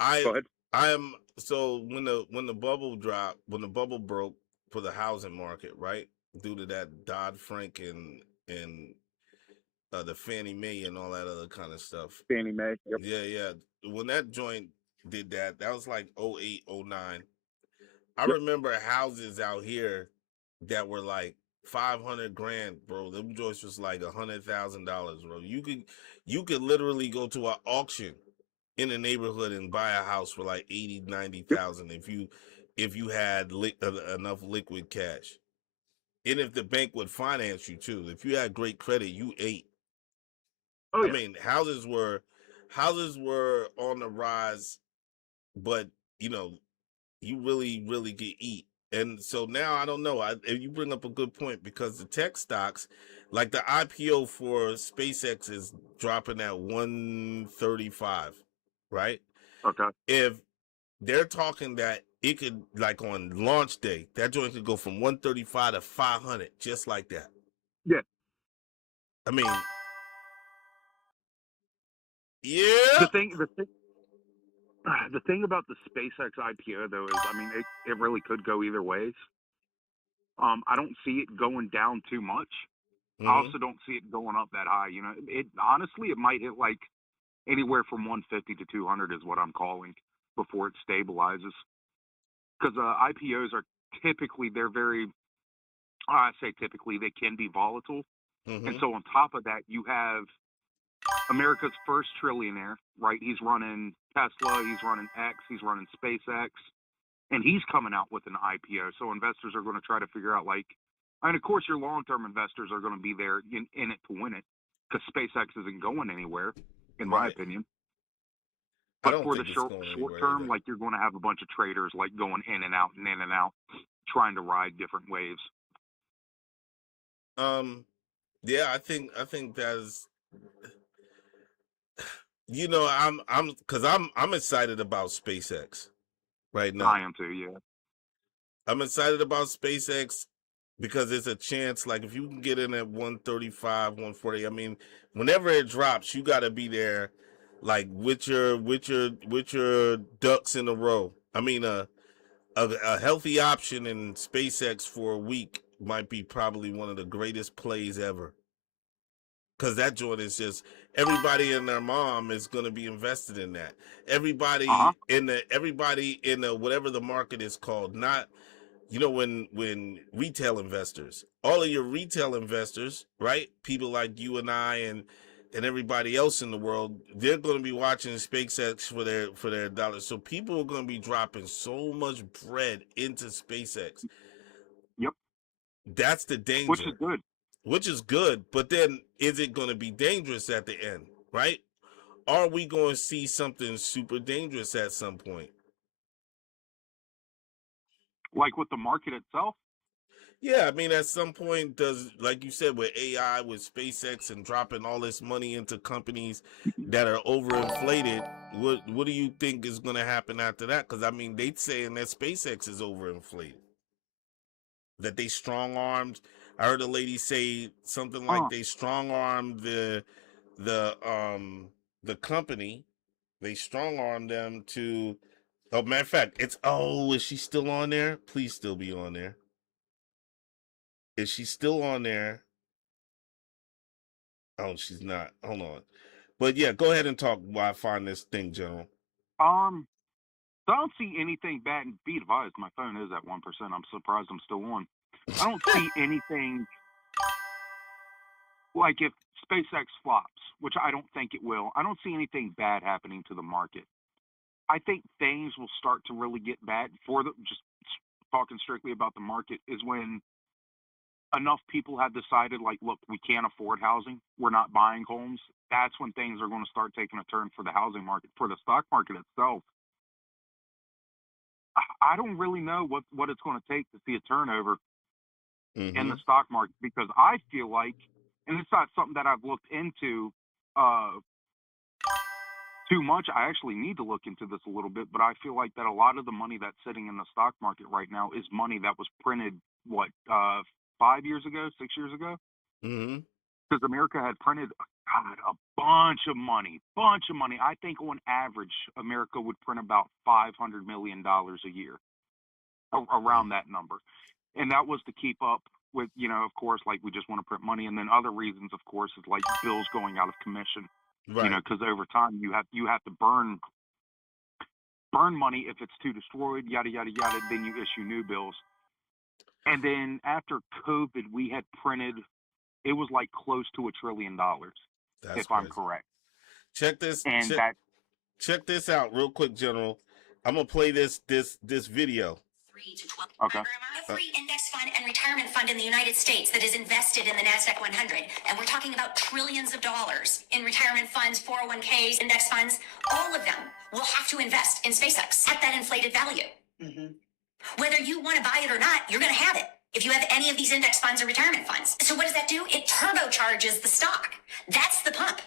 I go ahead. I am so when the bubble dropped, when the bubble broke for the housing market, right? Due to that Dodd-Frank and the Fannie Mae and all that other kind of stuff. Fannie Mae. Yep. Yeah, yeah. When that joint did that, that was like '08, '09. I Yep. remember houses out here that were like 500 grand, bro. Them joints was like $100,000, bro. You could literally go to an auction in a neighborhood and buy a house for like 80, Yep. 90,000 if you had enough liquid cash. And if the bank would finance you too. If you had great credit, you ate. Oh I yeah. mean, houses were on the rise, but you know, you really could eat. And so now I don't know. You bring up a good point because the tech stocks, like the IPO for SpaceX, is dropping at 135, right? Okay. If they're talking that it could, like on launch day, that joint could go from 135 to 500, just like that. Yeah. I mean, The yeah. thing, the thing, the thing about the SpaceX IPO though is, I mean, it really could go either ways. I don't see it going down too much. I Hmm. also don't see it going up that high. You know, it honestly, it might hit like anywhere from 150 to 200 is what I'm calling before it stabilizes. Because IPOs are typically, they're very, I say typically, they can be volatile. And Hmm. so on top of that, you have America's first trillionaire, right? He's running Tesla, he's running X, he's running SpaceX, and he's coming out with an IPO. So investors are going to try to figure out, like, and of course, your long-term investors are going to be there in it to win it, because SpaceX isn't going anywhere, in my Right. opinion. I But don't for the think it's short going short anywhere term, either. like you're going to have a bunch of traders like going in and out and in and out, trying to ride different waves. Um, yeah, I think that's, I'm excited about SpaceX right now. I am too, yeah. I'm excited about SpaceX because it's a chance. Like if you can get in at 135, 140. I mean, whenever it drops, you got to be there, like with your ducks in a row. I mean, a healthy option in SpaceX for a week might be probably one of the greatest plays ever. Because that joint is just, everybody and their mom is going to be invested in that. Uh huh. Everybody in the whatever the market is called, not, when retail investors, all of your retail investors, right? People like you and I and everybody else in the world, they're going to be watching SpaceX for their dollars. So people are going to be dropping so much bread into SpaceX. Yep. That's the Which is danger, good. which is good. But then is it going to be dangerous at the end, right? Are we going to see something super dangerous at some point? Like with the market itself. Yeah, I mean, at some point, does, like you said, with AI, with SpaceX, and dropping all this money into companies that are overinflated, what do you think is going to happen after that? Because I mean, they saying that SpaceX is overinflated, that they strong armed. I heard a lady say something like Huh. they strong armed the the company. They strong armed them to. Oh, matter of fact, is she still on there? Please still be on there. Is she still on there? Oh, she's not. Hold on. But yeah, go ahead and talk while I find this thing, General. Um. So I don't see anything bad. And be advised, my phone is at 1%. I'm surprised I'm still on. I don't see anything like if SpaceX flops, which I don't think it will. I don't see anything bad happening to the market. I think things will start to really get bad for the just talking strictly about the market is when enough people have decided like, look, we can't afford housing. We're not buying homes. That's when things are going to start taking a turn for the housing market. For the stock market itself, I don't really know what it's going to take to see a turnover in Mm-hmm. the stock market because I feel like and it's not something that I've looked into uh, too much. I actually need to look into this a little bit, but I feel like that a lot of the money that's sitting in the stock market right now is money that was printed, 5 years ago, 6 years ago? Mm-hmm. Because America had printed, God, a bunch of money, bunch of money. I think on average, America would print about $500 million a year, around that number. And that was to keep up with, of course, like we just want to print money. And then other reasons, of course, is like bills going out of commission, Right. because over time you have to burn money if it's too destroyed, yada, yada, yada. Then you issue new bills. And then after COVID, we had printed, it was like close to $1 trillion, That's if I'm crazy. correct. Check this. And that, Check this out real quick, General. I'm gonna play this video. 3 to 12. okay. Every index fund and retirement fund in the United States that is invested in the NASDAQ 100, and we're talking about trillions of dollars in retirement funds, 401ks, index funds, all of them will have to invest in SpaceX at that inflated value. Whether you want to buy it or not, you're going to have it if you have any of these index funds or retirement funds. So what does that do? It turbocharges the stock. That's the pump.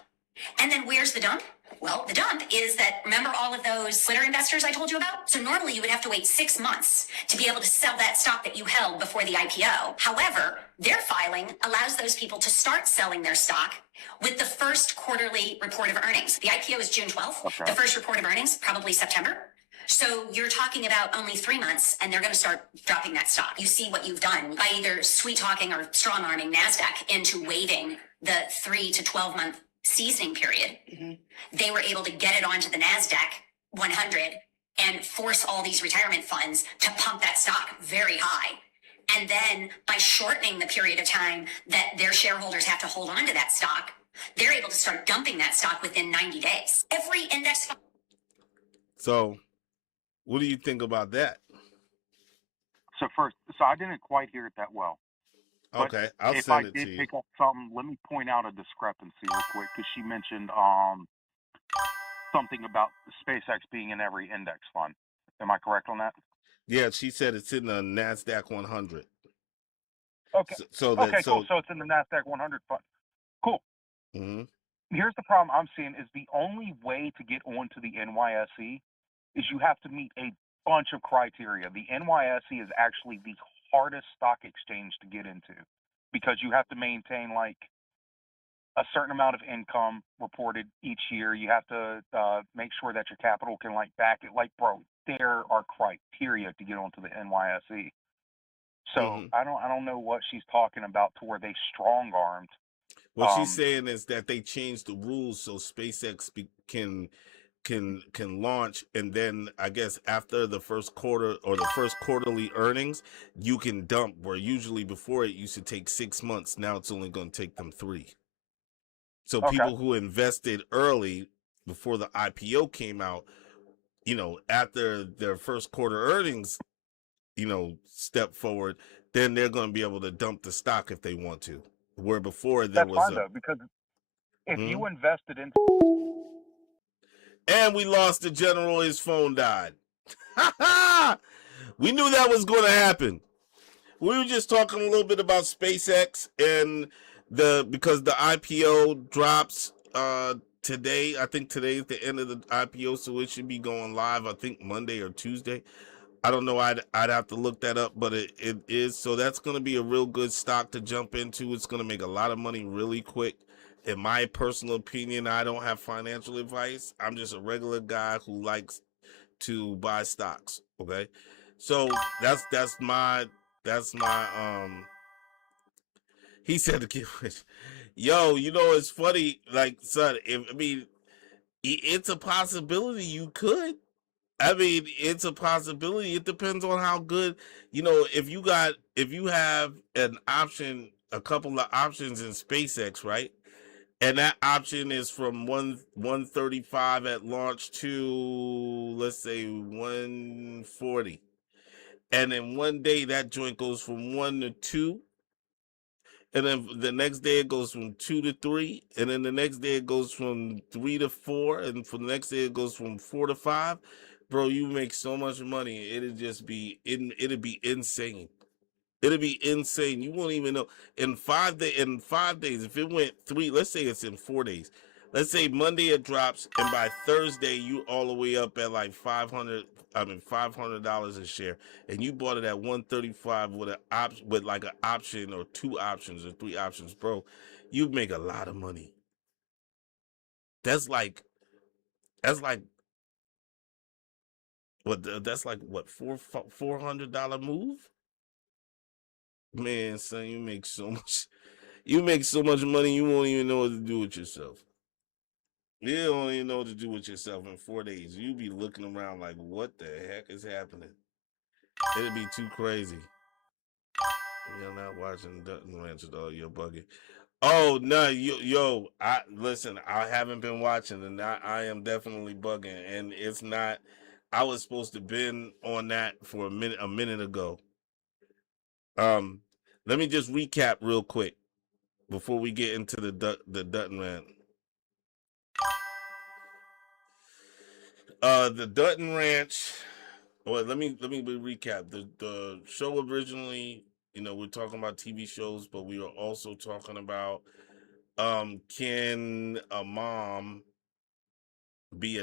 And then where's the dump? Well, the dump is that, remember all of those Twitter investors I told you about? So normally you would have to wait 6 months to be able to sell that stock that you held before the IPO. However, their filing allows those people to start selling their stock with the first quarterly report of earnings. The IPO is June 12th. Okay. The first report of earnings, probably September. So you're talking about only 3 months, and they're going to start dropping that stock. You see what you've done by either sweet talking or strong arming NASDAQ into waiving the 3 to 12 month seasoning period. They were able to get it onto the NASDAQ 100 and force all these retirement funds to pump that stock very high. And then by shortening the period of time that their shareholders have to hold on to that stock, they're able to start dumping that stock within 90 days. Every index fund. So, what do you think about that? So I didn't quite hear it that well. But Okay, I'll if send I it to did you. pick up something, let me point out a discrepancy real quick, because she mentioned something about SpaceX being in every index fund. Am I correct on that? Yeah, she said it's in the NASDAQ 100. Okay. So Cool. So it's in the NASDAQ 100 fund. Cool. Mm-hmm. Here's the problem I'm seeing is the only way to get onto the NYSE is you have to meet a bunch of criteria. The NYSE is actually the hardest stock exchange to get into, because you have to maintain like a certain amount of income reported each year. You have to make sure that your capital can like back it. Like, bro, there are criteria to get onto the NYSE. So I don't know what she's talking about to where they strong armed. What she's saying is that they changed the rules so SpaceX can launch, and then I guess after the first quarter or the first quarterly earnings, you can dump, where usually before it used to take 6 months. Now it's only going to take them 3. So people who invested early before the IPO came out, after their first quarter earnings, step forward, then they're going to be able to dump the stock if they want to. Where before there That's was fine though, because if you invested in, and we lost the general, his phone died. We knew that was going to happen. We were just talking a little bit about SpaceX and because the IPO drops today. I think today is the end of the IPO, so it should be going live, I think Monday or Tuesday. I don't know. I'd have to look that up, but it is. So that's going to be a real good stock to jump into. It's going to make a lot of money really quick. In my personal opinion, I don't have financial advice. I'm just a regular guy who likes to buy stocks. Okay, so that's my He said to give it. Yo, it's funny. Like, son, it's a possibility you could. I mean, it's a possibility. It depends on how good, if you have an option, a couple of options in SpaceX, right? And that option is from 135 at launch to, let's say, 140. And then one day that joint goes from 1 to 2. And then the next day it goes from 2 to 3. And then the next day it goes from 3 to 4. And for the next day it goes from 4 to 5. Bro, you make so much money. It'd be insane. It'll be insane. You won't even know. In 5 days, if it went three, let's say it's in 4 days. Let's say Monday it drops, and by Thursday you all the way up at like $500 a share, and you bought it at 135 with with like an option or two options or three options, bro. You make a lot of money. That's like what? That's like what $400 move. Man, son, you make so much. You make so much money, you won't even know what to do with yourself. You don't even know what to do with yourself in 4 days. You be looking around like, what the heck is happening? It'd be too crazy. You're not watching Dutton Ranch at all. You're bugging. Oh no, yo! I listen. I haven't been watching, and I am definitely bugging. And it's not. I was supposed to been on that for a minute ago. Let me just recap real quick before we get into the Dutton Ranch. The Dutton Ranch. Well, let me recap. The show originally, we're talking about TV shows, but we are also talking about can a mom be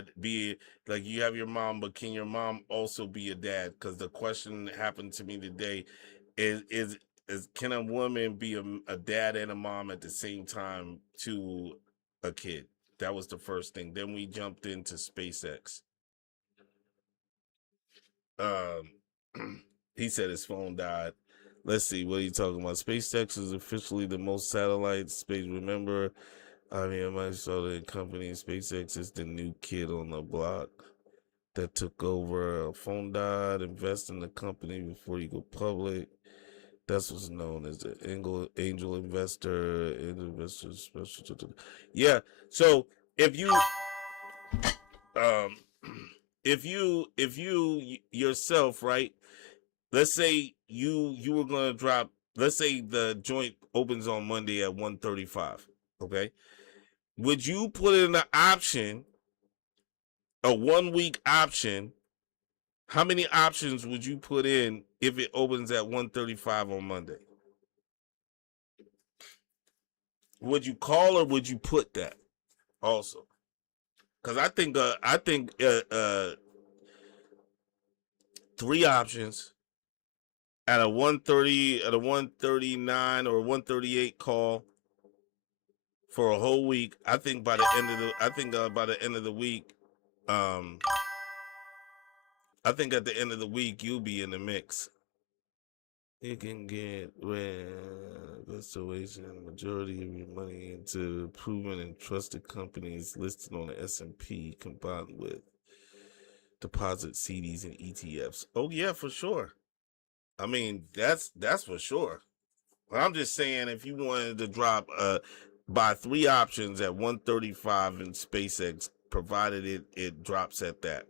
like you have your mom, but can your mom also be a dad? Because the question that happened to me today is can a woman be a dad and a mom at the same time to a kid? That was the first thing. Then we jumped into SpaceX. He said his phone died. Let's see, what are you talking about? SpaceX is officially the most satellite space. Remember, I mean, I saw the company SpaceX is the new kid on the block that took over. A phone died. Invest in the company before you go public. That's what's known as the angel investor. Angel investor special. Yeah. So if you um if you yourself, right, let's say you were gonna drop, let's say the joint opens on Monday at 135, okay, would you put in an option, a 1 week option? How many options would you put in if it opens at 135 on Monday? Would you call or would you put that also? Because I think three options at a 130, at a 139 or 138 call for a whole week. I think by the end of the week, um, I think at the end of the week you'll be in the mix. You can get restoration majority of your money into proven and trusted companies listed on the S&P, combined with deposit CDs and ETFs. Oh yeah, for sure. I mean, that's for sure. But I'm just saying, if you wanted to drop buy three options at 135 in SpaceX, provided it drops at that.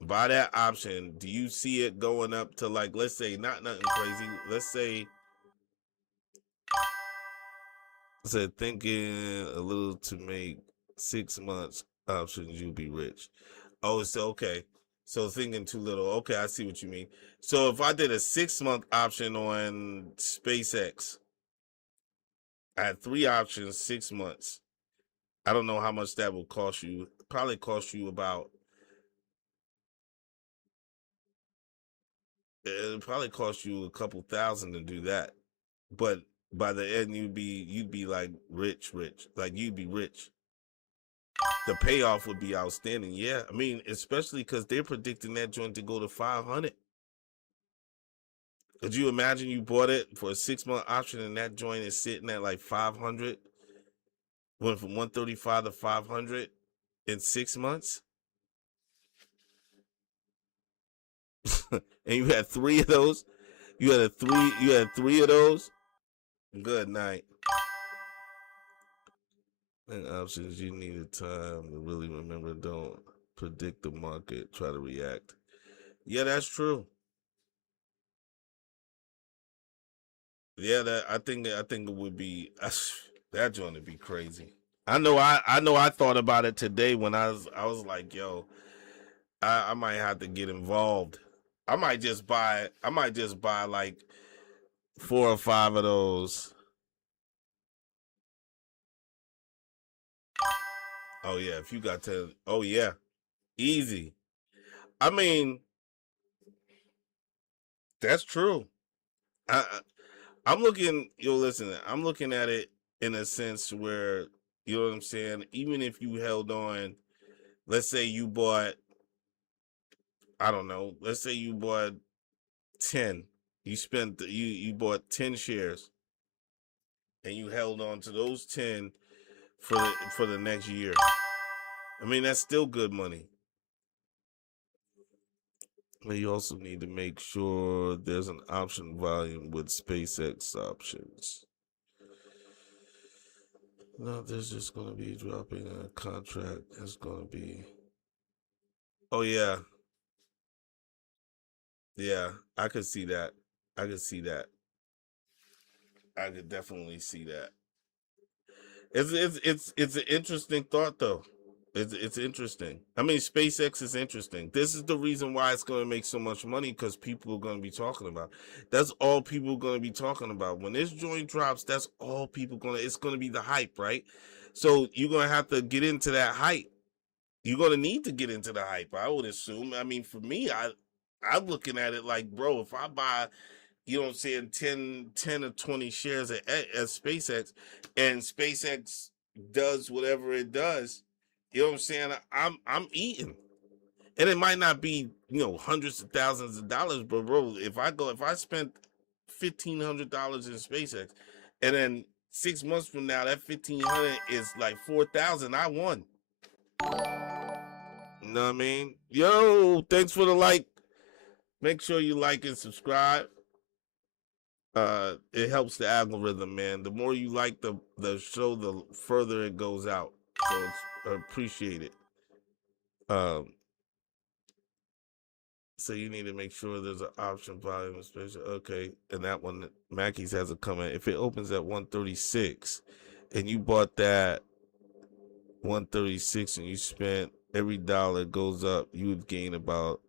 Buy that option. Do you see it going up to, like, let's say not nothing crazy. Let's say said thinking a little to make 6 months options, you'll be rich. Oh, so okay. So thinking too little. Okay, I see what you mean. So if I did a 6 month option on SpaceX, I had three options, 6 months. I don't know how much that will cost you. Probably cost you about. It'll probably cost you a couple thousand to do that, but by the end you'd be like rich. Like you'd be rich. The payoff would be outstanding. Yeah, I mean, especially because they're predicting that joint to go to 500. Could you imagine you bought it for a 6 month option and that joint is sitting at like 500? Went from 135 to 500 in 6 months? And you had three of those? You had three of those? Good night. And options, you needed time to really remember. Don't predict the market. Try to react. Yeah, that's true. Yeah, I think it would be that joint would be crazy. I know I thought about it today when I was like, yo, I might have to get involved. I might just buy like 4 or 5 of those. Oh yeah, if you got to, oh yeah, easy. I mean, that's true. I'm looking, listen, I'm looking at it in a sense where, you know what I'm saying? Even if you held on, let's say you bought, I don't know, let's say you bought 10. You bought 10 shares and you held on to those 10 for the next year. I mean, that's still good money. You also need to make sure there's an option volume with SpaceX options. No, there's just going to be dropping a contract. It's going to be. Oh, yeah. Yeah, I could see that. I could see that. I could definitely see that. It's an interesting thought though. It's interesting. I mean, SpaceX is interesting. This is the reason why it's going to make so much money because people are going to be talking about. That's all people are going to be talking about. When this joint drops, that's all people going to. It's going to be the hype, right? So you're going to have to get into that hype. You're going to need to get into the hype. I would assume. I mean, for me, I'm looking at it like, bro, if I buy, you know what I'm saying, 10 or 20 shares at SpaceX, and SpaceX does whatever it does, you know what I'm saying, I'm eating. And it might not be, hundreds of thousands of dollars, but bro, if I spent $1,500 in SpaceX, and then 6 months from now that 1,500 is like 4,000, I won. You know what I mean? Yo, thanks for the like. Make sure you like and subscribe. It helps the algorithm, man. The more you like the show, the further it goes out. So I appreciate it. So you need to make sure there's an option volume special. Okay, and that one, Mackey's has a comment. If it opens at 136, and you bought that 136, and you spent every dollar goes up, you would gain about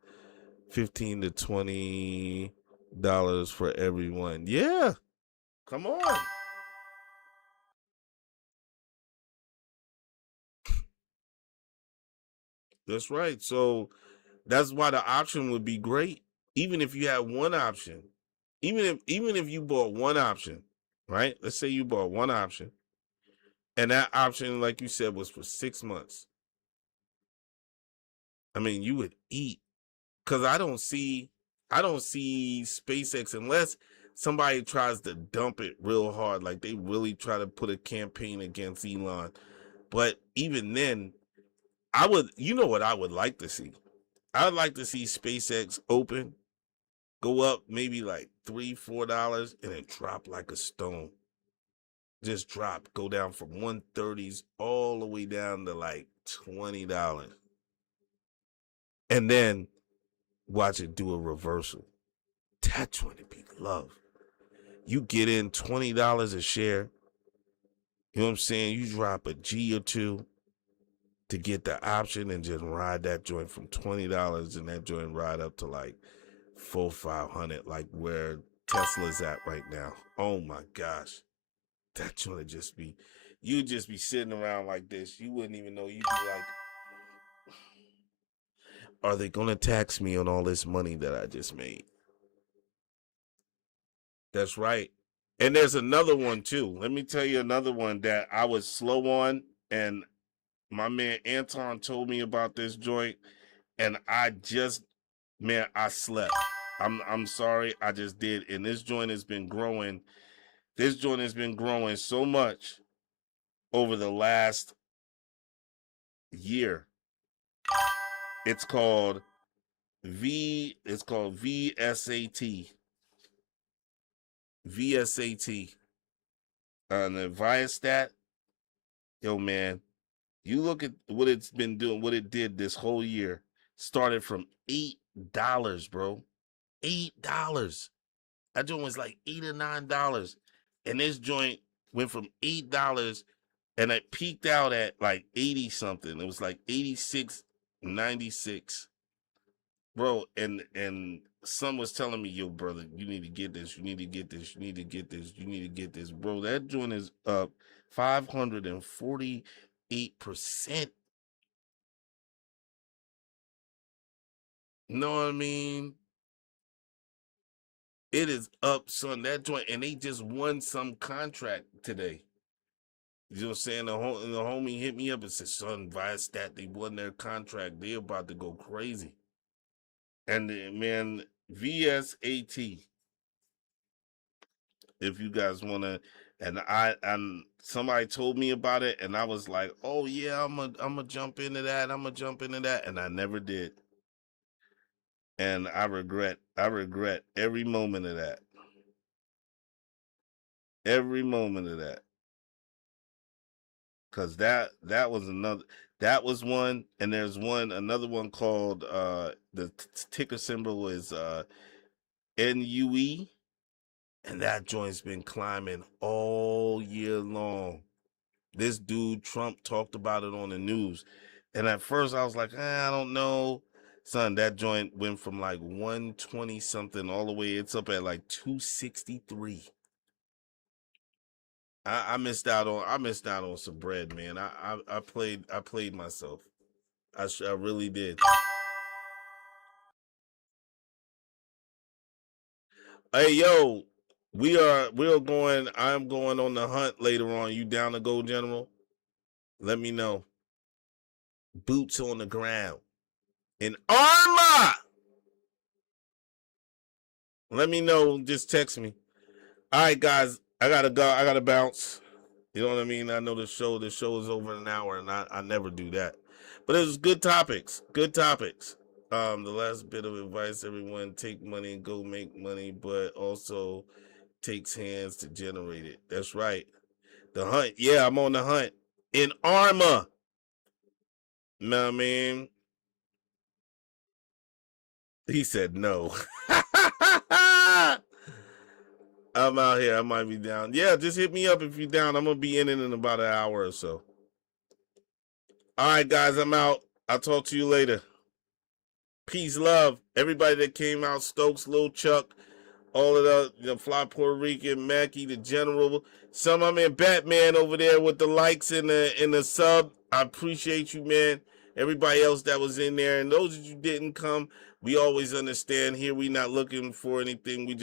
$15 to $20 for everyone. Yeah, come on. That's right. So that's why the option would be great. Even if you had one option, even if you bought one option, right? Let's say you bought one option, and that option, like you said, was for 6 months. I mean, you would eat, because I don't see SpaceX unless somebody tries to dump it real hard, like they really try to put a campaign against Elon. But even then, you know what I would like to see? I'd like to see SpaceX open, go up maybe like $3-4, and then drop like a stone. Just drop, go down from 130s all the way down to like $20. And then watch it do a reversal. That's when it be love. You get in $20 a share. You know what I'm saying? You drop a G or two to get the option and just ride that joint from $20, and that joint ride up to like 400-500, like where Tesla's at right now. Oh my gosh. That joint just be, you'd just be sitting around like this. You wouldn't even know. You'd be like, are they gonna tax me on all this money that I just made? That's right. And there's another one too. Let me tell you another one that I was slow on, and my man Anton told me about this joint, and I slept. I'm sorry, I just did. And this joint has been growing. This joint has been growing so much over the last year. It's called VSAT. VSAT. The Viastat. Yo, man, you look at what it's been doing, what it did this whole year. Started from $8, bro. $8. That joint was like $8 or $9. And this joint went from $8, and it peaked out at like 80 something. It was like 86.96. Bro, and Son was telling me, yo, brother, you need to get this, you need to get this, you need to get this, you need to get this. Bro, that joint is up 548%. Know what I mean? It is up, son. That joint, and they just won some contract today. You know what I'm saying? The homie hit me up and said, son, Viastat, they won their contract. They about to go crazy. And man, VSAT, if you guys want to, and somebody told me about it, and I was like, oh yeah, I'm gonna jump into that. I'm gonna jump into that, and I never did. And I regret every moment of that. Every moment of that. Cause that was one, and there's another one called the ticker symbol is NUE, and that joint's been climbing all year long. This dude Trump talked about it on the news, and at first I was like, I don't know, son. That joint went from like 120 something all the way. It's up at like 263. I missed out on some bread, man. I played myself. I really did. Hey yo, we're going. I'm going on the hunt later on. You down to go, General? Let me know. Boots on the ground in armor. Let me know. Just text me. All right, guys. I gotta go. I gotta bounce. You know what I mean? I know the show is over an hour, and I never do that. But it was good topics. Good topics. The last bit of advice, everyone, take money and go make money, but also takes hands to generate it. That's right. The hunt. Yeah, I'm on the hunt. In armor. Know what I mean? He said no. I'm out here. I might be down. Yeah, just hit me up if you're down. I'm going to be in it in about an hour or so. All right, guys, I'm out. I'll talk to you later. Peace, love. Everybody that came out, Stokes, Lil Chuck, all of the Fly Puerto Rican, Mackie, the General, some of my man Batman over there with the likes and the sub. I appreciate you, man. Everybody else that was in there, and those of you didn't come, we always understand here. We not looking for anything. We just